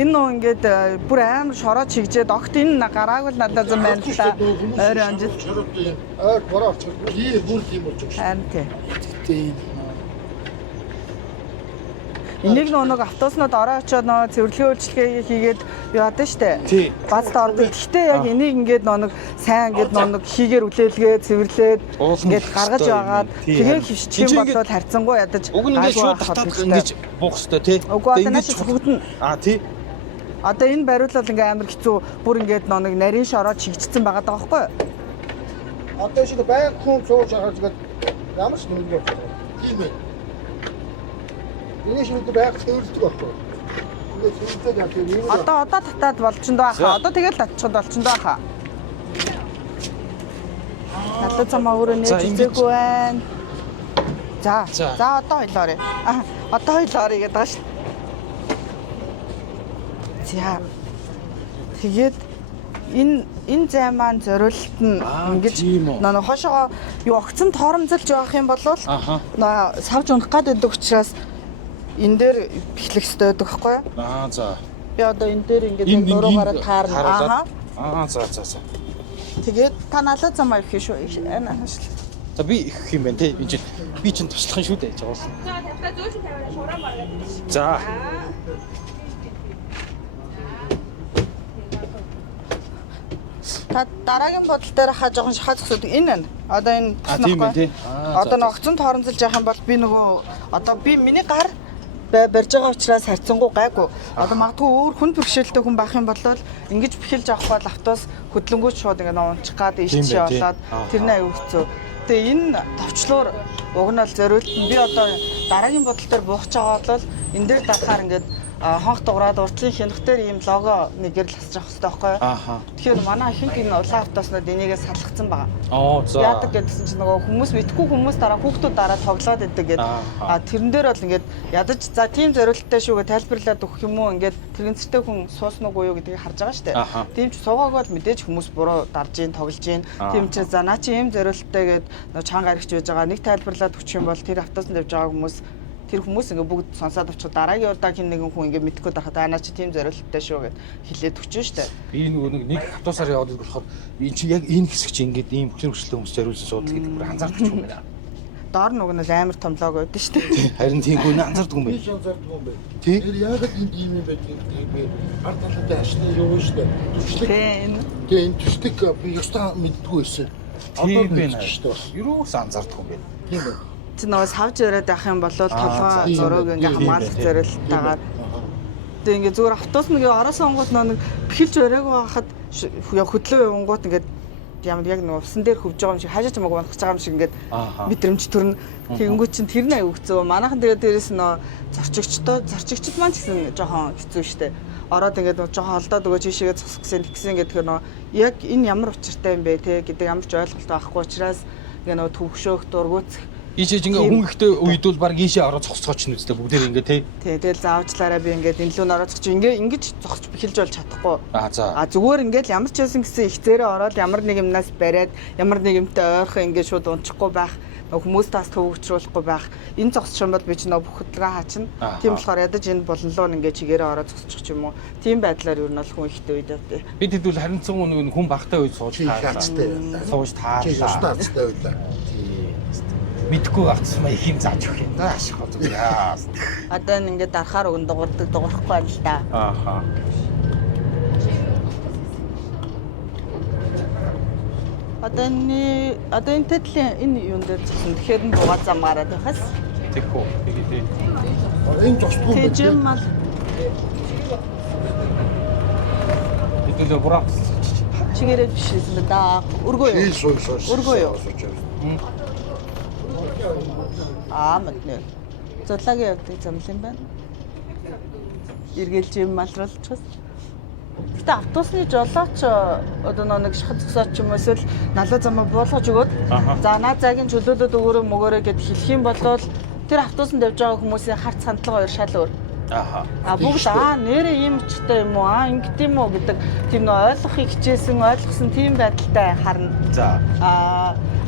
Энэ нөө ингээд бүр амар шороо чигжээд огт энэ гараагүй л надад зам байна л та. Ойрын онжил. Ойр бороо очих. Бүр тийм болж байгаа. Харин тий. Тийм. Энийг нэг автобуснууд ороо очоод нөө цэвэрлэгийн үйлчлэгээ хийгээд яваад штэ. Тий. Базд ордог. Гэхдээ яг энийг ингээд нэг сайн ингээд нэг хийгээр үлээлгээ цэвэрлээд ингээд гаргаж яваад тэгээ хөвчих юм бол харьцангуй ядаж. Уг нь ингээд шууд татаад ингэж буух хэрэгтэй тий. Уг одоо нааш бүгдэн. Аа тий. Одоо энэ бариул бол ингээд амар хэцүү бүр ингээд нэг нарийн шороо чигдсэн байгаа даа байхгүй юу? Одоо шиг байг хүн сууж байгаа зүгээр ямар ч нэг юм. Тийм ээ. Энэ шиг байг төрөлдөг байхгүй. Ингээд сүнстэй яг тийм. Одоо татаад болчихно байхаа. Одоо тэгэл татчиход болчихно байхаа. Налуу замаа өөрөө нээж үзээгүй байна. За одоо хойлоорой. Одоо хойлоорой гэдэг байгаа шүү. За. Тэгээд энэ зай маань зориулт нь ингэж нэг хошоо юу огцон торомзолж явах юм бол савж унах гээд байдаг учраас энэ дээр бэхлэх хэрэгтэй байдаг байхгүй юу? Аа за. Би одоо энэ дээр ингээд нуруугаараа таарна. Аа за. Тэгээд та налуу замаа их шүү. За би их юм байна те. Би чинь туслах юм шүү дээ. Жаасан. За тавтаа зөөсөн тавиараа шуураа маргаад. За. Та дараагийн бодол дээр хаа жоохон шахаж зогсоод энэ байна. Одоо энэ тийм. Одоо нэг огцон торомзолж явах юм бол би нөгөө одоо би миний гар барьж байгаа учраас харьцангуй гайгүй. Одоо магадгүй өөр хүн бэрхшээлтэй хүн байх юм бол ингэж бэхэлж авах бол автобус хөдлөнгүүч шууд ингэ унчих гад ийшээ болоод тэрний аюу хэцүү. Тэгээ энэ товчлуур уг нь бол зориулт нь би одоо дараагийн бодол дээр буух байгаа бол энэ дээр дарахаар ингээд хонх дуурайд уртлын хянхтэр ийм лого нэгээр л хасчих хэрэгтэй байхгүй юу? Тэгэхээр манай ихэнх энэ улаан автобуснууд энийгээ салгацсан байгаа. За. Яадаг гэдсэн чинь нөгөө хүмүүс мэдгүй хүмүүс дараа хүүхдүүд дараа тоглоод идэг гэдэг. Тэрэн дээр бол ингээд ядаж за тийм зориулттай шүүгээ тайлбарлаад өгөх юм уу ингээд тэрэгцтэй хүн суусан уу юу гэдгийг харж байгаа шүү дээ. Тийм ч суугааг бол мэдээж хүмүүс буруу дарж ийн тоглож ийн. Тийм ч за наа чи ийм зориулттай гэдэг нөгөө чанга аригч байж байгаа. Нэг тайлбарлаад өгчих юм бол тэр автобусанд явж байгаа хүмүүс тэр хүмүүс ингээ бүгд сонсоод очих дараагийн удаа хин нэгэн хүн ингээ мэдхгүй байхад наа чи тийм зориулттай шүү гэд хэлээд өгчөө штэ. Би нөгөө нэг автобусаар яваад болохоор энэ чи яг энэ хэсэг чи ингээд ийм хүчин хөрчлөө хүмүүс зориулсан суудал гэдэг бүр анзаардаг юм байна. Доор нөгөө нь амар том лого байдаг штэ. Харин тиймгүй нэ анзаардаг юм байна. Би анзаардаг юм байна. Тэр яагаад энэ ийм юм байдгийг би ард талтай ашны юу штэ. Түшлэг. Тэгээ энэ түшлэг би ёстой мэддэггүй байсан. Одоо мэдчих штэ. Юус анзаардаг юм байна. Тийм үү. Нөгөө савж өрөөд авах юм бол толгой зураг ингээ хамгаалах зориултаагаар тэгээ ингээ зүгээр автобус нэг ороос онгууд нэг бэхэлж өрөөг байхад хөдлөө явангууд ингээ ямар яг нэг усан дээр хөвж байгаа юм шиг хажиж мог банхаж байгаа юм шиг ингээд Ааха. мэдрэмж төрнө. Тэгэнгүүт чинь тэр нь аяг хэцүү. Манайхан тэгээд дээрээс нөө зорчигчд маань ч гэсэн жоохон хэцүү штэ. Ороод ингээд нөө жоохон олдоод өгөөж ийшээгээ цусах гэсэн гэдэг нөө яг энэ ямар учиртай юм бэ те гэдэг ямар ч ойлголт байхгүй учраас ингээд нөө төвшөөх дургуутсах Ийшээж ингээ хүн ихтэй үед бол баг ийшээ ороод зогсцооч нь үстэй бүгдээр ингээ тий. Тэгэл заавчлаараа би ингээд энэ лүү ороод зогч ингэж зогсч эхэлж бол чадахгүй. За. Зүгээр ингээд ямар ч байсан гэсэн ихцээрээ ороод ямар нэг юмнаас бариад ямар нэг юмтай ойрхон ингээд шууд унчихгүй байх. Хүмүүс тас төвөгчрүүлэхгүй байх. Энэ зогсчих юм бол би ч нөө бүх хөдөлгөөн хаачна. Тийм болохоор ядаж энэ болонлоо ингээд чигээрээ ороод зогсчих юм уу. Тийм байдлаар ер нь бол хүн ихтэй үед авдээ. Бид хэд бол харилцан хүн багтай үед сууж таарлаа. Сууж таарлаа. Устаацтай байлаа. Мэдхгүй гацсан маа их юм зааж өгөх юм да ашиг хоо яа. Одоо энэ ингээд дарахаар өгөн дуурахгүй байна л да. Ааха. Одоо энэ тэтгэлийн энэ юун дээр зогсон. Тэгэхээр нь бугаа замаараад байхаас. Тэгэхгүй. Тэгээ. Энэ зогсдгүй юм. Тэжим мал Хэдүүлээ буруу. чигээрээ биш юм да. Өргөө юу? Өргөө юу? Мэднэ. Зурлагийн явдаг зам юм байна. Эргэлж юм малруулчихсан. Гэтэ автобусны жолооч одоо нэг шахад зогсооч юм эсвэл налуу замаа буулгаж өгөөд за наад цагийн чөлөөлөд өгөөрөө мөгөөрөө гэд хэлэх юм бол тэр автобусанд явж байгаа хүмүүсийн харц хандлага хоёр шал өөр. Ааха. Бүгд нэрээ ийм чтай юм уу ингэт юм уу гэдэг тийм нөө ойлгохыг хичээсэн ойлгосон тийм байдалтай харна. За.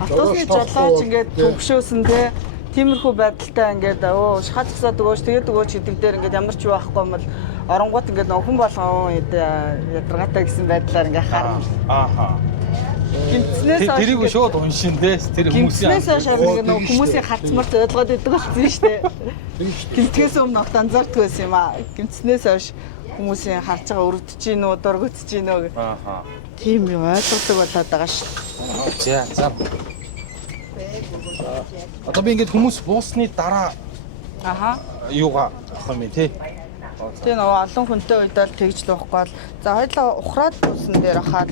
Автобусны жолооч ингээд төгшөөсөн те тиймэрхүү байдалтай ингээд шахаад зогсоод өгөөч тэгээд өгөөч гэдэг дээр ингээд ямар ч юу байхгүй юм бол оронгууд ингээд нөө хүн болгон ядаргаатай гэсэн байдлаар ингээд харна. Ааха. Гимтснээс тэрийг шууд уншин те тэр хүмүүсийн хүмүүсийн харцмарт ойлгоод идэг болсон шүү дээ. Гимтгээс өмнө огт анзаардгүй байсан юм аа. Гимтснээс хойш хүмүүсийн харж байгаа өрөвдөж гин үү, дургуутж гин үү гэх. Ааха. Тийм юм ойлгодог болоод байгаа шүү. За. Одоо би ингээд хүмүүс буусны дараа юугаа авах юм те. Тэгээ нөгөө олон хүнтэй үед бол тэгж л уухгүй бол за хоёлаа ухраад буусан дээр хаад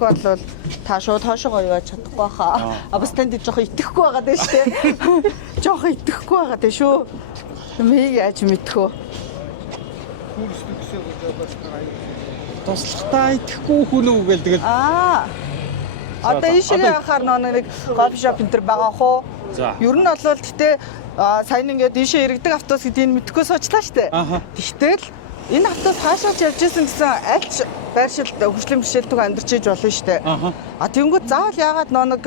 бол та шууд хоошоо яваад чадахгүй хаа. Бас танд жоохон итгэхгүй байгаа дээ шүү дээ. Жоохон итгэхгүй байгаа дээ шүү. Мийг яаж мэдхөө. Туслахтаа итгэхгүй хүн үү гэл тэгэл. Одоо ийшээ яхаар нэг кофе шоп энэ төр байгаа хоо. Ер нь бол гэтээ сайн ингээд ийшээ иргэдэг автобус гэдгийг мэдхгүй суучлаа шүү дээ. Тэгтэл энэ автобус хаашаач явж исэн гэсэн альч байршилд хөгжлийн бэрхшээлтөг амьдарч иж болно шүү дээ. Тэнгүүд заавал яагаад нэг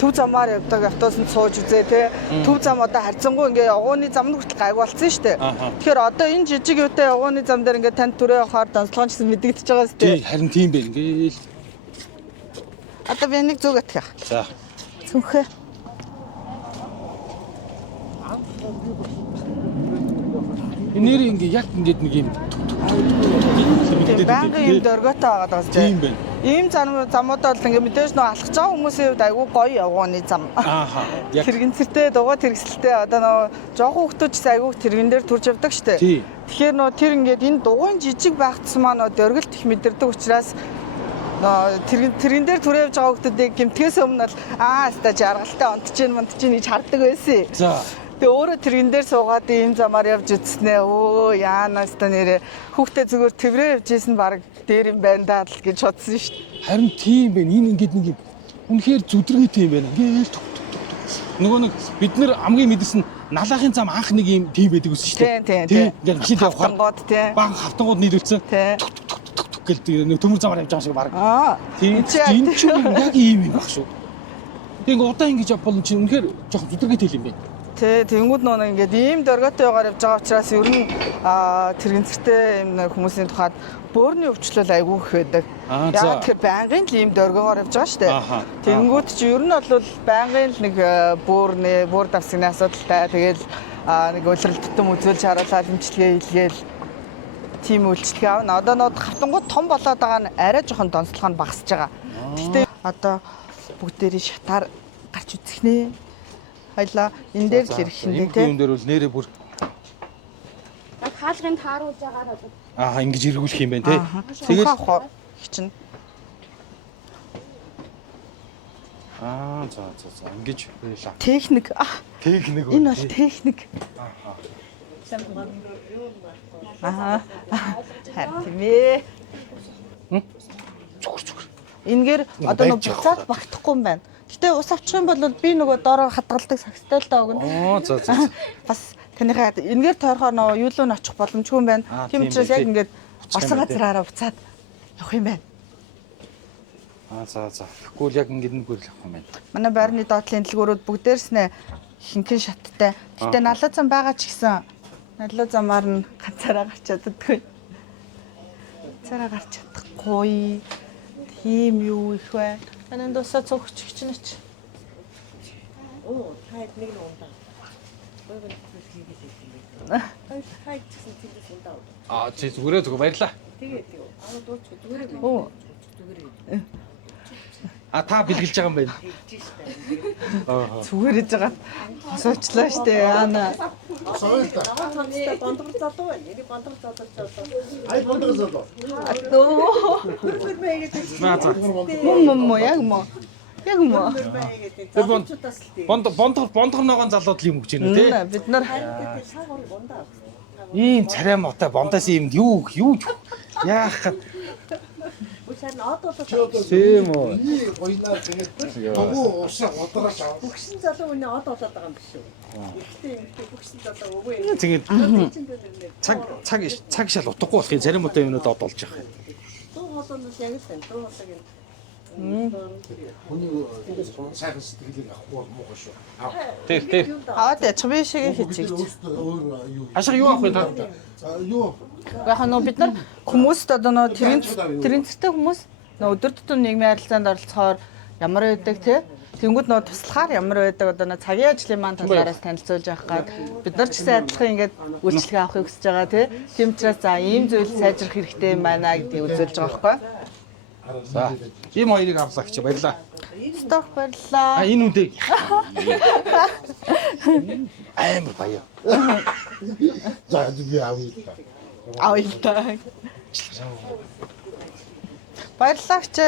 төв замаар явдаг автобусанд сууж үзээ те. Төв зам одоо харьцангуй ингээ явгууны зам нь хүртэл гайг болсон шүү дээ. Тэгэхээр одоо энэ жижиг юутай явгууны зам дээр ингээ танд түрээ явахаар донцлогоон гэсэн мэдэгдэж байгаа шүү дээ. Харин тийм байх ингээл. Одоо би нэг зүг атгах. За. Цүнхээ. Нэр ингээ яг ингээд нэг юм банкын юм дөргөтэй байгаад байгаа тийм байна. Ийм замууд бол ингээ мэдээж нөө алхаж байгаа хүмүүсийн хувьд айгүй гоё явгооны зам. Ааха. Тэрэгэнцэртэй дугаа тэрэгсэлтэй одоо нөө жоохон хүмүүс ч айгүй тэрэгэн дээр турж явдаг штэ. Тэгэхээр нөө тэр ингээд энэ дугуйн жижиг байгтсан маа нөө дөргөлт их мэдэрдэг учраас тэрэгэн дээр түрээ явж байгаа хүмүүсийг гэмтгээс өмнө бол хаста жаргалтай онтж чинь гэж харддаг байсан. За. Тэгээ өөрөө тэрэгэн дээр суугаад ийм замаар явж үзснээ. Яанаас та нэрээ хүүхдээ зүгээр тэврээ явж исэн баг дээр юм байна даа л гэж бодсон шүү дээ. Харин тийм байна. Энэ ингээд нэг юм үнэхээр зүдрэгтэй юм байна. Ингээл нөгөө нэг бид нэр хамгийн мэдэрсэн налаахын зам анх нэг юм тийм байдаг ус шүү дээ. Тийм. Ингээд машин тавихаар баг хавтангууд нийлүүлсэн. Гэл нэг төмөр замаар явж байгаа шиг баг. Тийм энэ ч яг ийм юм баг шүү. Тэгээ удаан ингэж явбол чинь үнэхээр жоохон зүдрэгтэй юм байна. Тэнгүүд нөө ингээд ийм дөргөтэй яваар явж байгаа учраас ер нь тэрэгэнцэртэй юм хүмүүсийн тухайд бөөрийн өвчлөл айгүй их байдаг. Яг тэгэхээр байнгын л ийм дөргөөр явж байгаа шүү дээ. Тэнгүүд чи ер нь бол байнгын л нэг бөөр давсганы асуудалтай. Тэгэл нэг улирал тутам үзүүлж харуулаад эмчилгээ хийлгээл тийм үйлчлэгээ авна. Одоо нөө хавтангууд том болоод байгаа нь арай жоохон донцлого нь багасж байгаа. Гэхдээ одоо бүгдээрээ шатаар гарч үзэх нэ. Хоёлаа энэ дээр л хэрэглэнэ тийм. Юм дээр бол нэрээ бүр хаалгыг тааруулж байгаа бол. Ингэж эргүүлэх юм байна тий. Тэгээд хичнэ. За. Ингэж байлаа. Техник. Техник. Энэ бол техник. Харин тийм ээ. Зүгэр. Энэгээр одоо нэг буцаад багтахгүй юм байна. Гэтэ ус авчих юм бол би нөгөө доороо хадгалдаг сагстай л даа өгнө. За. Бас таныхаа энэгээр тойрохоор нөгөө юу л очих боломжгүй юм байна. Тийм учраас яг ингээд орсон газраараа буцаад явах юм байна. За. Тэгвэл яг ингээд нэг гүрэл авах юм байна. Манай байрны доотлын дэлгүүрүүд бүгдээрс нэ хинхэн шаттай. Гэтэ налуу зам байгаа ч гэсэн налуу замаар нь ганцаараа гарч чаддаггүй. Цараа гарч чадахгүй. Тийм юу их вэ? Манай дусаа цогч гिचнэч. Хайд нэг нь ундаа. Хайд гэсэн тэндээс ундаа. Чи зүгээр баярлаа. Тэгээд дууч зүгээр. Оо. Та бэлгэлж байгаа юм байна. Зүгээр хийж байгаа. Осоочлаа штэ Ана. Бондгол залуу байна. Энийг бондгол залууч одоо. Ай бондгол залуу. Хөрмөр байгаад Мм яг мө. Яг мө. залуучуудаас л тийм. Бондгор ногоон залууд л юм гэж байна тий. Бид нар Шаагур ундаа. Ийм царай мотой бондоос юм юу яах гээд Үсээр нь од болоод тийм үү. Гоёнаар тэгээд дугуй усаа удараач авах. бүгшин залуу үнэ од болоод байгаа юм биш үү? Ихтэй бүгшин залуу өвөө юм. Тэгээд цаг шал утгагүй болохын зарим удаа юмнууд од болж байгаа. Дуу хоолойноос яг л тань. Дуу хоолойг нь Хүний сайхан сэтгэлийг авахгүй муухай шүү. Тэг. аваад ячих би шиг хийчих. Өөр юу? Ашиг юу авах вэ та? Юу? Яг нөө бид нар хүмүүст одоо нөө тэрийн цэцтэй хүмүүс нөө өдөр тутмын нийгмийн харилцаанд оролцохоор ямар байдаг те тэнгууд нөө туслахаар ямар байдаг одоо нөө цагийн ажлын маань талаараас танилцуулж явах гад бид нар ч гэсэн адилхан ингээд үйлчлэгээ авахыг хүсэж байгаа те тийм учраас за ийм зүйл сайжрах хэрэгтэй юм байна гэдгийг үзүүлж байгаа байхгүй. За. Ийм хоёрыг авлаа гэж баярлаа. Сток баярлаа. Энэ үдээ. Амар баяа. За би авъя. Авъя. Баярлаа ч.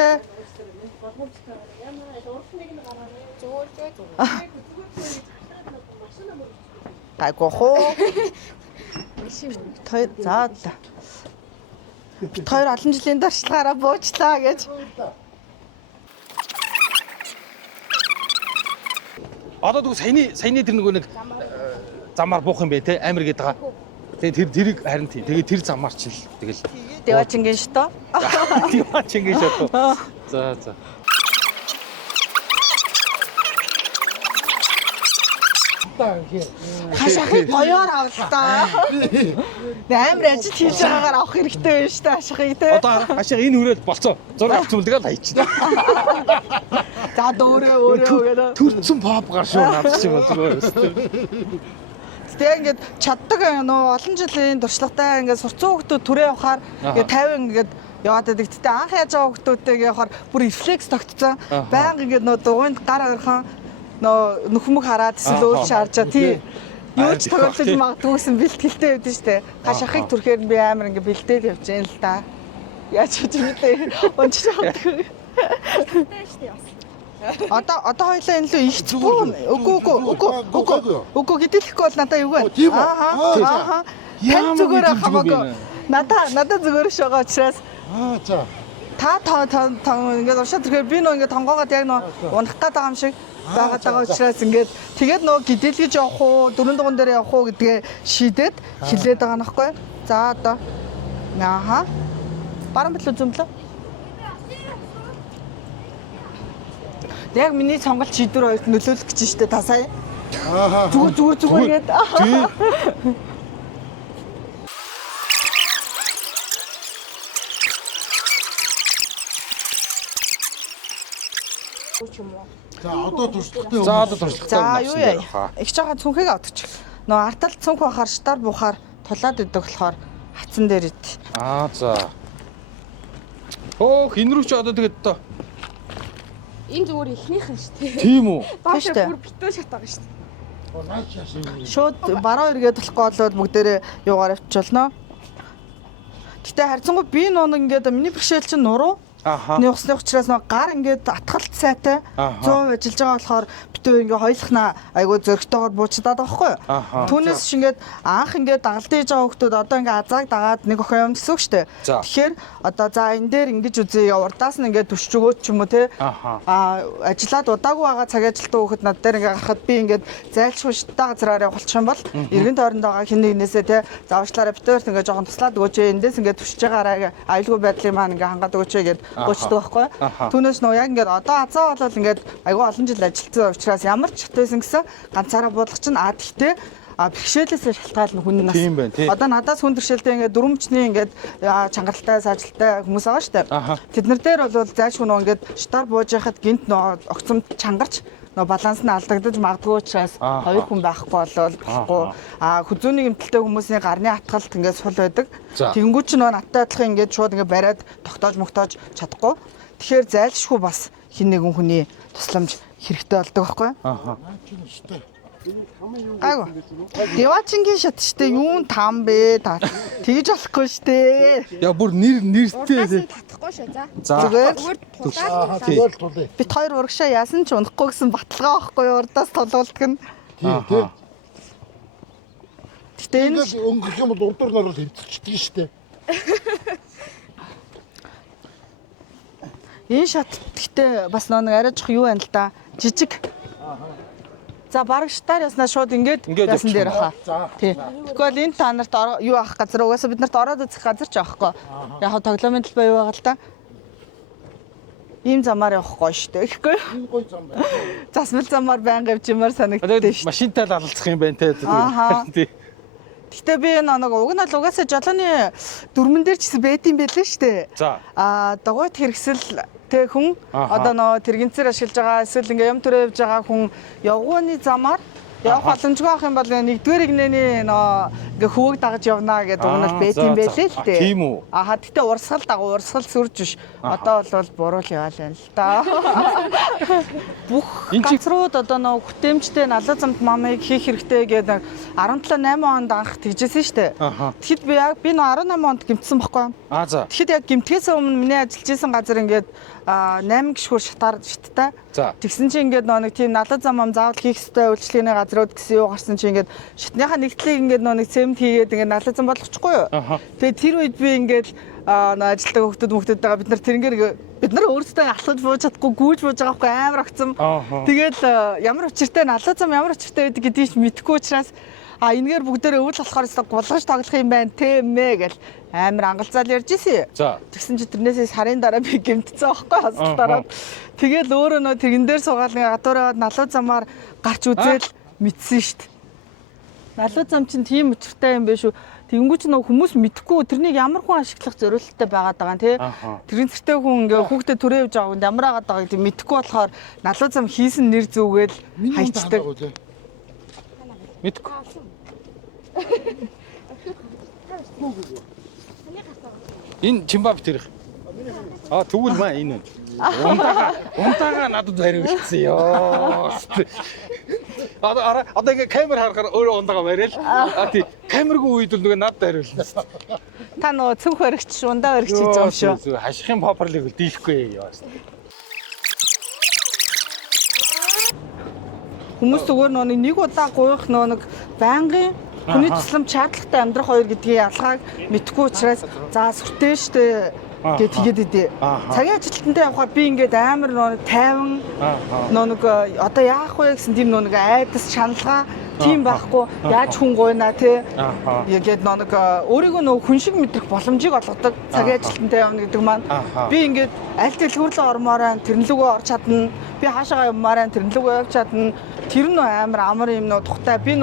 Тайгохоо. Той заа. Бид хоёр олон жилийн дарчлагаараа буужлаа гэж. Одоо тэгвэл саяны тэр нөгөө нэг замаар буух юм бэ те амар гээд байгаа. Тэгээ тэрийг харин тийм. Тэгээ тэр замаар ч л тэгэл. Дэвачингийн штоо. Дэвач ингэ шатуу. За. Хашаахыг гоёор авлаа. Амар ажил хийж байгаагаар авах хэрэгтэй байна шүү дээ хашаахыг те. Одоо хашаа энэ хүрээд болцоо. Зураг авч үлдэгээ л хайчих. За өөрөө гэдэг. Төрцөн pop гар шүү надад ч юм уу. Тэгээ ингээд чаддаг нөө олон жилийн туршлагатай ингээд сурцсан хүмүүс түрээ явахаар ингээд 50 ингээд яваад байдаг. Гэтэ анх яаж байгаа хүмүүстэйгээ явахаар бүр рефлекс тогтцсон. Баян ингээд нөө дугуйнд гар орхон нөө нөхмөг хараад эсвэл өөр шаарчаа тий. Юу ч тоглож магадгүйсэн бэлтгэлтэй байдсан шүү дээ. Хашаахыг түрхээр би амар ингээд бэлдээд явж яана л да. Яаж ч юм бэ? Унчиж байгаа. Одоо хоёлаа энэ лөө их зүг. Үгүй гэдэлэхгүй бол надаа юу вэ? Аа. Тань зүгээр хамаагүй. Надаа зүгээр шогаа учраас За. та ингээд уршаа тэрхээр би нөө ингээд тонгоогоод яг нөө унах гээд байгаа юм шиг байгаа учраас ингээд тэгээд нөө гидэлгэж явах уу, дөрөв дугуун дээр явах уу гэдгээ шийдээд хилээд байгаа нөхгүй. За одоо. Яаха. Баран бэлүү зөмлөө. Яг миний сонголт шийдвэр хоёрт нөлөөлөх гэж штэ та сая. Зүгээр гээд. За одоо туршлагатай юм. За одоо туршлагатай. За юу яа. Их жоохон цүнхийг авчих. Нөө артал цүнх бахаар штар буухаар тулаад идэг болохоор хатсан дээр ид. За. Хин рүү ч одоо тэгээд одоо Энэ зүгээр ихнийхэн шүү дээ. тийм үү? Доошоо бүр битүү шатаага шүү дээ. Шууд бараа эргээд болохгүй болоод бүгдээрээ юугаар авчвалнаа. Гэтэ харьцангуй би нөө ингээд миний бэрхшээл чинь нуруу. Нэг усны учраас нэг гар ингээд атгалт сайтай 100% ажиллаж байгаа болохоор битүү ингээ хоёулахна айгуу зөрөгтэйгээр буучдаад байгаа байхгүй юу? Түүнээс ч ингээд анх ингээд дагалд хийж байгаа хүмүүс одоо ингээ азааг дагаад нэг охин явна гэсэн үг шүү дээ. Тэгэхээр одоо за энэ дээр ингэж үзье урдаас нь ингээд төсч өгөөч ч юм уу те. Ажиллаад удаагүй байгаа цаг ажилтан хүүхэд над дээр ингээ гарахад би ингээд зайлшгүй шидтэй газраар явуулчих юм бол эргэн тойронд байгаа хэн нэгнээсээ те заавчлаараа битүүрт ингээ жоохон туслаад өгөөч эндээс ингээ төсч байгаараа аюулгүй байдлыг маань ингээ хангаад өгөөч гэд гуйчдаг байхгүй. Түүнээс нөө яг ингээд одоо азаа болол ингээд айгүй олон жил ажилласан учраас ямар ч хатайсан гэсэн ганцаараа буудлах чинь гэхдээ бэрхшээлээс шалтгаална хүн нас. Одоо надаас хүн бэрхшээлтэй ингээд дөрвөмчний ингээд чангаралтай, саажилттай хүмүүс байгаа шүү дээ. Тэднэр дээр бол зайлшгүй нөө ингээд шитаар бууж яхад гинт нөө огцомд чангарч нөө баланс нь алдагдаж магадгүй учраас хоёр хүн байхгүй болол болохгүй хүзүүний гэмтэлтэй хүмүүсийн гарны атгалт ингээд сул байдаг. Тэнгүүч нөө надтай адилхан ингээд шууд ингээд бариад тогтоож мөгтоож чадахгүй. Тэгэхээр зайлшгүй бас хин нэгэн хүний тусламж хэрэгтэй болдог байхгүй. Айгу. Девачингийн шат штэ юун там бэ та. Тэгж болохгүй штэ. Яа бүр нэртэй. Татахгүй шүү за. Зүгээр Зүгээр тулаад. бит хоёр урагшаа яасан ч унахгүй гэсэн баталгаа байхгүй юу урдаас толгуулдаг нь. Тийм. Гэтэ энэ өнгөх юм бол урдуур норол хэмцэлчдэг штэ. энэ шат гэхдээ бас нэг арай жоох юу байна л да. Жижиг. За бараг штаар яснаа шууд ингээд ясан дээр хаа. Тий. Тэгвэл энэ та нарт юу авах газар угаасаа бид нарт ороод үзэх газар ч авахгүй. Яг хаа тоглоомын талбай юу байгаа л да. Ийм замаар явахгүй шүү дээ. Ихгүй. Энэ гой зам байна. Засмал замаар байнга явж юмар санагддаг шүү. Машинтай л алалцах юм байна те. Гэтэ би нэг уг нь л угаасаа жолооны дөрмөн дээр ч гэсэн байт юм байлээ шүү дээ. За. Дагуйт хэрэгсэл тэг хүн одоо нөө тэрэгцээр ашиглаж байгаа эсвэл ингээ юм төрөө явж байгаа хүн явгууны замаар явах боломжгүй ах юм бол нэгдүгээр игнэний нөө ингээ хөвөг дагаж явна гэдэг угнал байт юм байлээ л дээ. Тийм үү. Гэтэ урсгал дагуу урсгал сүрж биш. Одоо бол буруул яваал байна л да. Бүх газрууд одоо нөө хөтөмжтэй налуу замд мамыг хийх хэрэгтэй гэдэг 17-8 онд анх тэгжсэн шүү дээ. Тэгэхэд би нөө 18 онд гэмтсэн баггүй. За. Тэгэхэд яг гэмтгээс өмнө миний ажиллаж исэн газар ингээд 8 гишгүүр шаттай. Тэгсэн чинь ингээд нэг тийм налуу зам заавал хийх ёстой үйлчлэгээний газрууд гэсэн юу гарсан чинь ингээд шатныхаа нэгтлийг ингээд нэг цемент хийгээд ингээд налуу зам болгочихгүй юу. Тэгээд тэр үед би ингээд ажилтдаг хүмүүс байгаа бид нар тэрнгээр бид нар өөрсдөө алхаж бууж чадахгүй гүйж бууж байгаа хгүй амар огцом. Тэгээд ямар учиртай налуу зам ямар учиртай байдаг гэдгийг ч мэдэхгүй учраас энэгээр бүгдээрээ өвөл болохоор болгож тоглох юм байна тийм ээ гэл амар ангалзаал ярьж ирсэн. Тэгсэн чи тэрнээсээ сарын дараа би гэмтцсэн байхгүй хасалтаараа. Тэгэл өөрөө нөө тэрэн дээр суугаад нэг гадуураад налуу замаар гарч үзэл мэдсэн штт. Налуу зам чинь тийм учиртай юм биш үү? Тэнгүүч нөө хүмүүс мэдхгүй тэрнийг ямар хүн ашиглах зорилттой байгаад байгаа нь тий. Тэрэн цэртэй хүн ингээ хүүхдэд төрөө явж байгаа хүнд ямар агаад байгааг тийм мэдхгүй болохоор налуу зам хийсэн нэр зүгээл хайчдаг. Мэдгүй. Энэ чимбап тэрх. Тэгвэл маа энэ. Унтаага надад бариулсан ёо. Одоо ингээ камер харахаар өөрөө унтаага бариул. Тий камергүй үед л нөгөө надад бариулсан. Та нөгөө цүнх баригч ундаа баригч хийж байгаа шүү. Хашихын поперлыг л дийлэхгүй ёо. Хүмүүс зүгээр нэг удаа гуйх нэг байнгын хүний тусламж шаардлагатай амьдрах хоёр гэдгийг ялгааг мэдхгүй учраас за сүртэй штэ гэж тэгээд идэв. Цагийн ажилтнтай явхаар би ингээд амар тайван нэг одоо яах вэ гэсэн тийм нэг айдас шаналгаа тийм байхгүй яаж хүн гуйна те ягээд нэг өөрийгөө нэг хүн шиг мэдрэх боломжийг олгодог цагийн ажилтнтай явна гэдэг маань би ингээд аль дэлгүүрлээ ормоороо тэрнлүгөө орч чадна би хаашаа явмаараа тэрнлүгөө явж чадна тэр нь амар юм тухтай би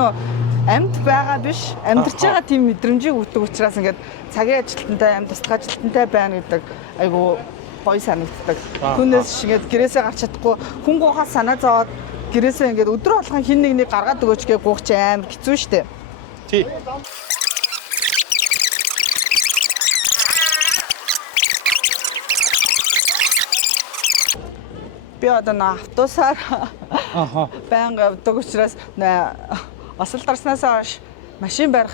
амьд байгаа биш амьдарч байгаа тийм мэдрэмжийг өгдөг учраас ингээд цагийн ажилтнтай амьд тусгай ажилтнтай байна гэдэг айгу гоё санагддаг. Түүнээс шингээд гэрээсээ гарч чадахгүй хүн гоохаас санаа зовоод гэрээсээ ингээд өдрө болгон хин нэгнийг гаргаад өгөөч гэж гуух чи амар хэцүү шттэ. Тий. Би одоо автобусаар байнга явдаг учраас осол дарснаас хойш машин барих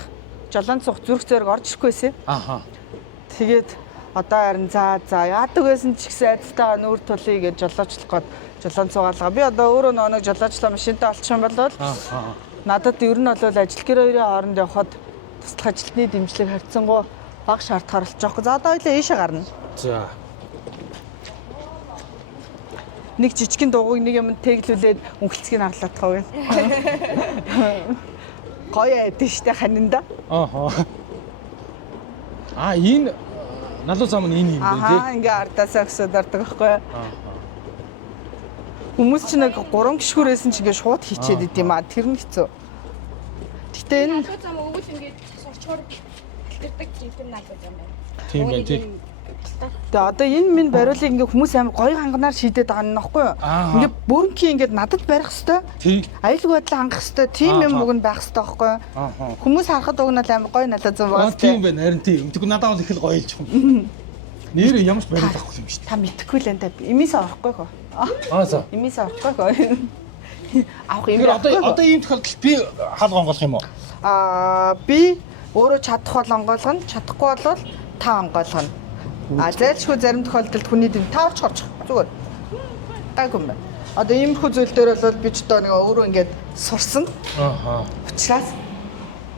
жолоон цух зүрх зэрэг орж ирэхгүйсэн. Тэгээд Одоо харин за яадаг байсан ч гэсэн айдтайгаа нүүр тулъя гэж жолоочлох гээд жолоон цугаалгаа. Би одоо өөрөө нэг жолоочлоо машинтай олчих юм бол надад ер нь бол ажил гэр хоёрын хооронд явхад туслах ажилтны дэмжлэг харьцангуй бага шаардахаар болж байгаа хгүй. За одоо хоёлаа ийшээ гарна. За. Нэг жижигхэн дуугыг нэг юм тэглүүлээд өнгөлцгийг харлаадах уу. Гоё айдэн штэ ханинда. Энэ налуу зам нь энэ юм байна тий. Ингээ ардаасаа өсөд ордог байхгүй. Хүмүүс ч нэг 3 гишгүүрээсэн ч ингээ шууд хийчээд идэм а. Тэр нь хэцүү. Гэтэ энэ налуу зам өвөл ингээд сурчгаар илэрдэг жинхэнэ налуу зам байна. Тийм байна тий. Тэгээ одоо энэ минь бариулыг ингээ хүмүүс амар гоё ханганаар шийдээд байгаа юм нөхгүй юу? Ингээ бүрэнхийн ингээ надад барих хэвээр. Тий. Аюулгүй байдлаа хангах хэвээр тийм юм уг нь байх хэвээр байхгүй юу? Хүмүүс харахад уг нь амар гоё налуу зам байгаа Тийм байна харин тийм. Тэгвэл надад бол их л гоё илж юм. Нэр ямар ч бариулах байхгүй юм шүү дээ. Та мэдхгүй л энэ та эмээс орохгүй хөө. За. Эмээс орохгүй хөө. Авах юм. Одоо ийм тохиолдолд би хаал гонгох юм уу? Би өөрөө чадах бол онгойлгоно, чадахгүй бол та онгойлгоно. Зайлшгүй зарим тохиолдолд хүний дэм та орч орчих зүгээр. Гайгүй юм байна. Одоо иймэрхүү зүйл дээр бол би ч одоо нэг өөрөө ингээд сурсан. Учраас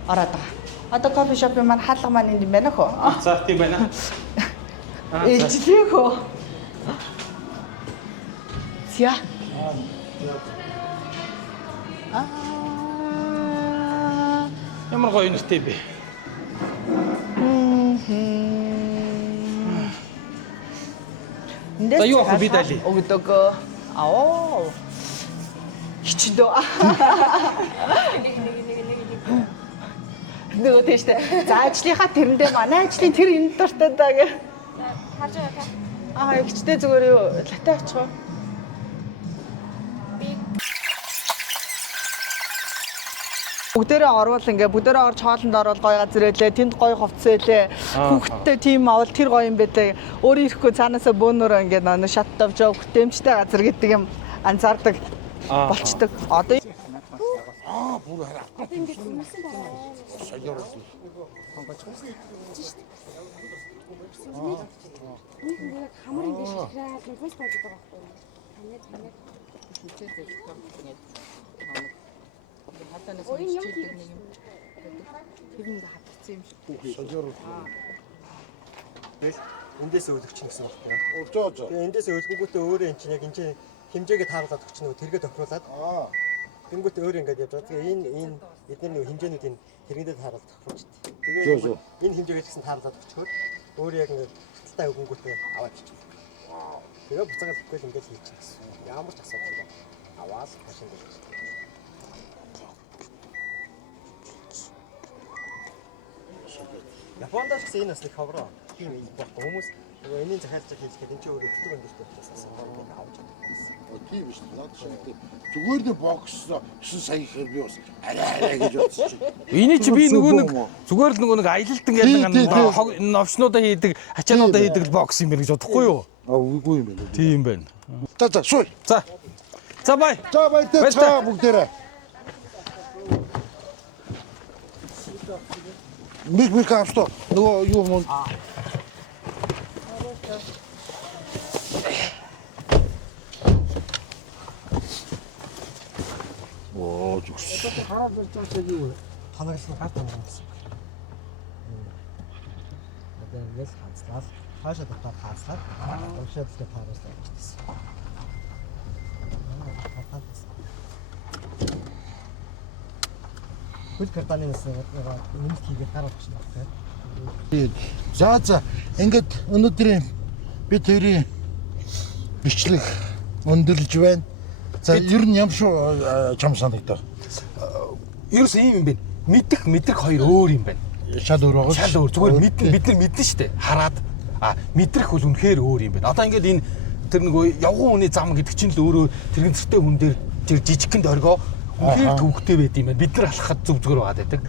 ороод байгаа. Одоо кофе шопын маань хаалга маань энд юм байна хөө. За тийм байна. Ээжлээ хөө. Зя. Ямар гоё нэртэй бэ? За юу ах би дали. Өгдөг. Хичдөө. Нөгөө тийштэй. За ажлынхаа тэрэндээ манай ажлын тэр энэ дуртай даа гэ. Харж байгаа та. Хичдээ зүгээр юу латаа очихоо. Бүгдээрээ орвол ингээ бүгдээрээ орж хоолнд орвол гоё газар элэ тэнд гоё хувцас элэ хүүхдтэй тим авал тэр гоё юм бэлээ өөрөө ирэхгүй цаанаасаа бөөнөрөө ингээ нэг шат давж байгаа хөтэмжтэй газар гэдэг юм анзаардаг болчдөг. Одоо бүр хараа. Ингээд хүмүүсийн дараа. Нэг хамрын дэш ширээд нэг бас болж байгаа байхгүй юу? Танай. хатанаас чийдэг нэг юм. Тэр нэг хатцсан юм шиг. Эндээс өлөгч гэсэн үг тийм. Зөө. Тэгээ эндээс өлгөнгүүтээ өөрөө эн чинь яг энэ хэмжээгээ тааруулаад өгч нөгөө тэргээ тохируулаад. Тэнгүүтээ өөр ингээд явж байгаа. Тэгээ энэ эдгээр нөгөө хэмжээнүүдийн тэрнийдээ тааруулаад тохируулж. Тэгээ энэ хэмжээгээ гэсэн тааруулаад өгчхөөр өөрөө яг ингээд хаталтай өлгөнгүүтээ аваад чиж. Тэгээ буцаагаад өгөхгүй ингээд хийчих гэсэн. Ямар ч асуудалгүй. Аваад машин дээр. Японд ч гэсэн энэ бас нэг ховроо. Тийм хүмүүс нөгөө энэний захиалж хийлгэхэд энэ ч өөрөө бүтэн өндөртэй учраас ингээд авч чаддаг. Тийм биш. Наад шиг зүгээр нэг бокс 9 сая хэрэг би бас арай гэж бодсон чинь. Эний чи би нөгөө нэг зүгээр л нөгөө нэг аялалт ингээд новчнуудаа хийдэг, ачаануудаа хийдэг бокс юм гэж бодохгүй юу? Үгүй юм байна. Тийм байна. За сууй. За бай. За баяртай цаа бүгдээрээ. Мик австо. Нөгөө юу юм. Оо зүгс. Хараад болж байгаа чинь юу вэ? Танаглал хат байгаа гэсэн. Одоо ингэж ханцлаад хаашаа дотор хааслаад уушаад л тааруулсан гэсэн. Хөл картаны нэмэлт хийгээд харуулж байна. За ингээд өнөөдрийн бид хоёрын бичлэг өндөрлж байна. За ер нь ямар шүү чам санагдав. Ерөөс ийм юм байна. Мэдрэх хоёр өөр юм байна. Шал өөр байгаа. Шал өөр. Зүгээр бид нар мэднэ шүү дээ. Хараад мэдрэх бол үнэхээр өөр юм байна. Одоо ингээд энэ тэр нөгөө явган хүний зам гэдэг чинь л өөрөө тэрэгэн цэртэй хүн дээр тэр жижигхэн дөргөө үнэхээр төвхтэй байд юм байна. Бид нар алхахад зүгээр байгаа байдаг.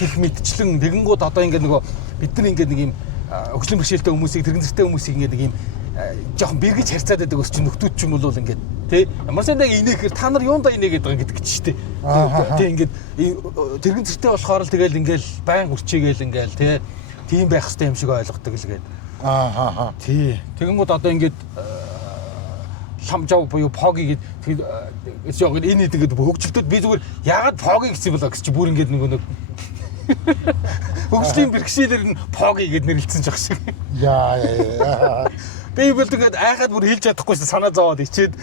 Гэх мэтчлэн тэгэнгүүт одоо ингээд нөгөө бид нар ингээд нэг юм өгчлэн бэрхшээлтэй хүмүүсийг тэрэгэн цэртэй хүмүүсийг ингээд нэг юм жоохон бэргэж харьцаад байдаг ус чинь нөхдүүд ч юм бол ингээд тий ямар сайн яг инээхээр та нар юундаа инээгээд байгаа гэдэг чинь тий тий ингээд тэрэгэн цэртэй болохоор л тэгэл ингээд байн үрчээгээл ингээд тий тийм байх хэрэгтэй юм шиг ойлгодог л гээд Аа. Тий. Тэгэнгүүт одоо ингээд ламжав буюу поги гэдэг тэгээд энэ тэгээд хөгжилтөд би зүгээр яагаад поги гэсэн юм бол гэж чи бүр ингээд нэг хөгжлийн бэрхшээлэр нь поги гэд нэрлэлсэн ч ах шиг. Яа. Би бол тэгээд айхад бүр хэлж чадахгүйсэн санаа зовоод ичээд.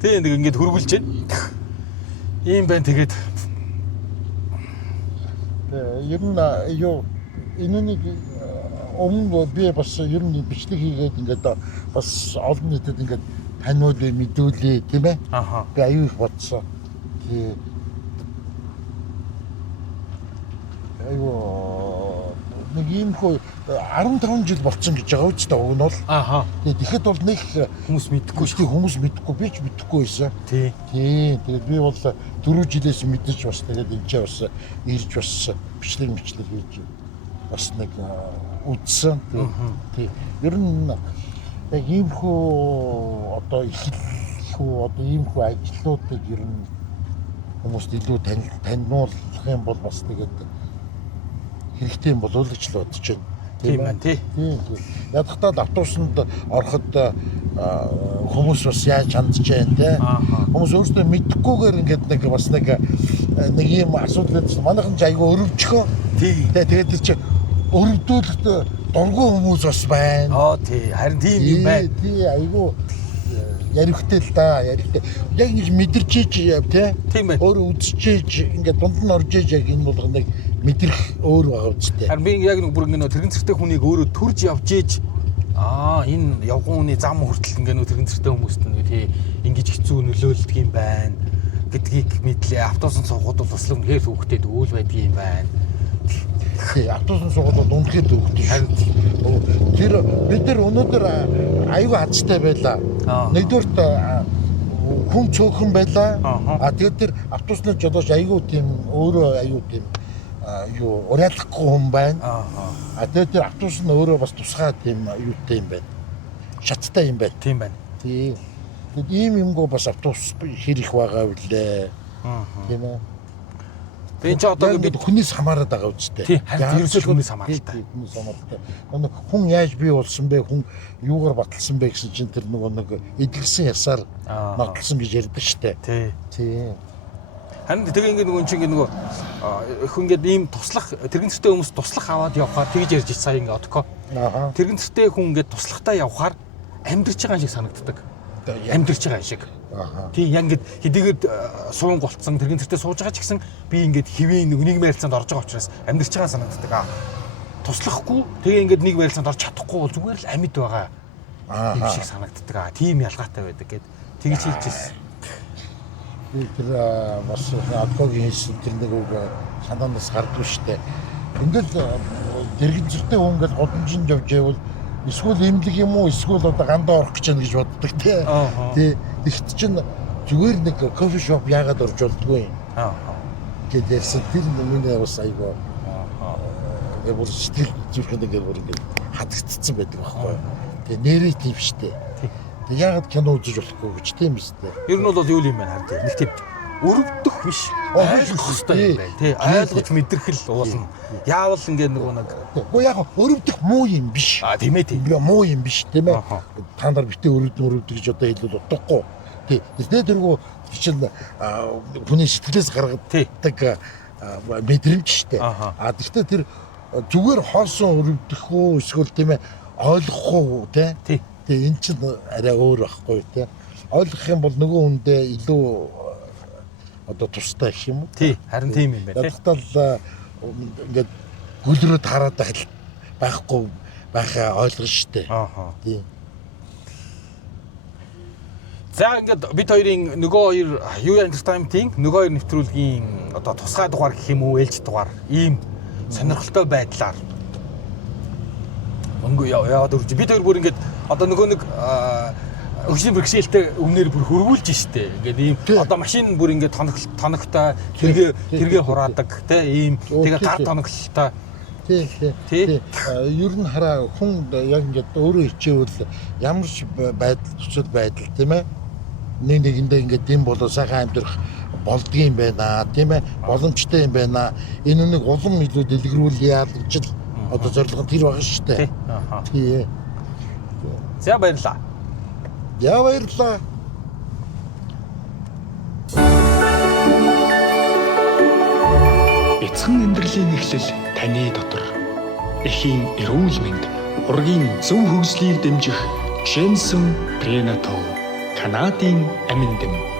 Тий нэг ингээд хөргүүлж байна. Ийм байна тэгээд ер нь юу энэнийг өмнө би бас ер нь бичлэг хийгээд ингээд бас олон нийтэд ингээд таниулъя мэдүүлье тийм ээ. Би аюу их бодсон. Тий. Аюу нэг юм хөө 15 жил болцсон гэж байгаа үст уг нь бол. Тэгэхэд бол нэг хүмүүс мэдэхгүй би ч мэдэхгүй байсан. Тий. Тэгээд би бол 4 жилээс мэдэж бас тэгээд энэ бас ирж бас бичлэг хийж бас нэг үдсэн. Тий. Ер нь яг ийм хөө одоо ийм хөө ажлуудыг ер нь хүмүүст илүү таниулах юм бол бас тэгээд хэрэгтэй юм болов уу гэж л бодож байна. Тийм байна тий. Ядахтаа автобусанд ороход хүмүүс бас яаж хандж байна те. Хүмүүс өөрсдөө мэдхгүйгээр ингээд нэг бас нэг ийм асуудал үүссэн. Манайхан ч айгүй өрөвчгөө. Тэгээд чи өрөвдүүлэлт дургүй хүмүүс бас байна. Тий. Харин тийм юм байна. Тий айгүй ярихтэй л да. Ярихтэй. Яг ингэж мэдэрч иж те. Өөрөө үзчихэж ингээд дунд нь орж иж яг энэ болгоныг мэдрэх өөр байгаа үстэй. Харин би яг нэг бүр ингэ тэрэгэн цэртэй хүнийг өөрөө төрж явж ийж энэ явган хүний зам хүртэл ингэ тэрэгэн цэртэй хүмүүст нь тий ингэж хэцүү нөлөөлдөг юм байна гэдгийг мэдлээ. Автобусын суугууд бол бас л үнэхээр хөвгтэй дүүл байдаг юм байна. Тий, автобусын суугууд бол үнэхээр хөвгтэй. Тэр бид нар өнөөдөр аюу хацтай байлаа. Нэгдүгээрт хүн цөөхөн байлаа. Тэгээд тэр автобусны жолооч аюу тийм өөрөө аюу тийм юу уриалахгүй хүн байна. Тэгээд тэр автобус нь өөрөө бас тусгай тийм юутай юм байна. Шаттай юм байна. Тийм байна. Тий. Тэгэд ийм юмгоо бас автобус хэрэг байгаа үлээ. Тийм ээ. Тэгээд ч одоо бид хүнээс хамаарат байгаа үстэй. Тий. Харин ерөөсөө хүнээс хамааралтай. Хүнээс хамааралтай. Хүн яаж бий болсон бэ? Хүн юугаар баталсан бэ гэсэн чинь тэр нэг эдгэрсэн ясаар баталсан гэж ярьдаг штэ. Тий. Харин тэгээ ингээд нөгөө чинь нөгөө их ингээд ийм туслах тэрэгэн цэртэй хүмүүс туслах аваад явхаар тэгж ярьж сая ингээд одко. Тэрэгэн цэртэй хүн ингээд туслахтаа явхаар амьдрч байгаа шиг санагддаг. Амьдрч байгаа шиг. Тий яг ингээд хэдийгээр суун голцсон тэрэгэн цэртэй сууж байгаа ч гэсэн би ингээд хэвийн нэг байрцаанд орж байгаа учраас амьдрч байгаа санагддаг. Туслахгүй тэгээ ингээд нэг байрцаанд орж чадахгүй бол зүгээр л амьд байгаа. Тийм шиг санагддаг. Тийм ялгаатай байдаг гэд тэгж хэлж ирсэн. Тэр бас адвокатын хэлсэн тэр нэг үг санаанаас гардгүй штэ. Ингээд дэрэгэн зэртэй хүн ингээд годомжинд явж байвал эсвэл имлэг юм уу эсвэл одоо гандаа орох гэж байна гэж боддог тий. Тэгт чинь зүгээр нэг кофе шоп яагаад орж болдгүй юм. Гэт ярьсан тэр миний бас айгаа бүр сэтгэл зүрхэнд ингээд бүр ингээд хадагдцсан байдаг байхгүй. Тэгээ нэрээ тийм штэ. Тэг яагаад кино үзэж болохгүй гэж тийм биз дээ. Ер нь бол юу юм байна хараа. Нэг тийм өрөвдөх биш. Ойлгох хэрэгтэй юм байна тий. Ойлгож мэдэрхэл уулна. Яавал ингээд нөгөө нэг Уу яг өрөвдөх муу юм биш. Тийм ээ тийм. Муу юм биш тийм ээ. Та нар битээ өрөвдөг гэж одоо хэлвэл утгагүй. Тий. Тэр чинь хүний сэтгэлээс гаргадаг мэдрэмж штэ. Гэхдээ тэр зүгээр хоосон өрөвдөх үү эсвэл тийм ээ ойлгохгүй тий. Тэгээ эн чинь арай өөр байхгүй тий. Ойлгох юм бол нөгөө хүндээ илүү одоо тустай гэх юм уу? Тий, харин тийм юм байна тий. Ядтал ингээд гүлрүүд хараад байхгүй байхаа ойлгоно штэ. Тий. За ингээд бид хоёрын нөгөө хоёр юу entertainment-ийн нөгөө хоёр нэвтрүүлгийн одоо тусгай дугаар гэх юм уу ээлж дугаар ийм сонирхолтой байдлаар өнгө яваад үрж бид хоёр бүр ингээд одоо нөгөө нэг өгшин бэрхшээлтэй өмнөр бүр хөрвүүлж штэ. Ингээд ийм одоо машин бүр ингээд тоногтой хэрэгээ хураадаг те ийм тэгээ гар тоноглолтой. Тий. Ер нь хараа хүн яг ингээд өөрөө хичээвэл ямар ч байдал төсөл байдал тийм ээ. Нэгэндээ ингээд юм болоо сайхан амьдрах болдгийм байна тийм ээ. Боломжтой юм байна. Энэ нэг улам илүү дэлгэрүүлээ гэж Одоо зорилго тэр байгаа шүү дээ. Тий. Аха. Тий. За баярлалаа. Яа баярлаа. Эцэг амьдралын эхлэл таны дотор. Эхийн эрүүл мэнд, ургийн зөв хөгжлийг дэмжих Jensen Prenatal Канадын амин дэм.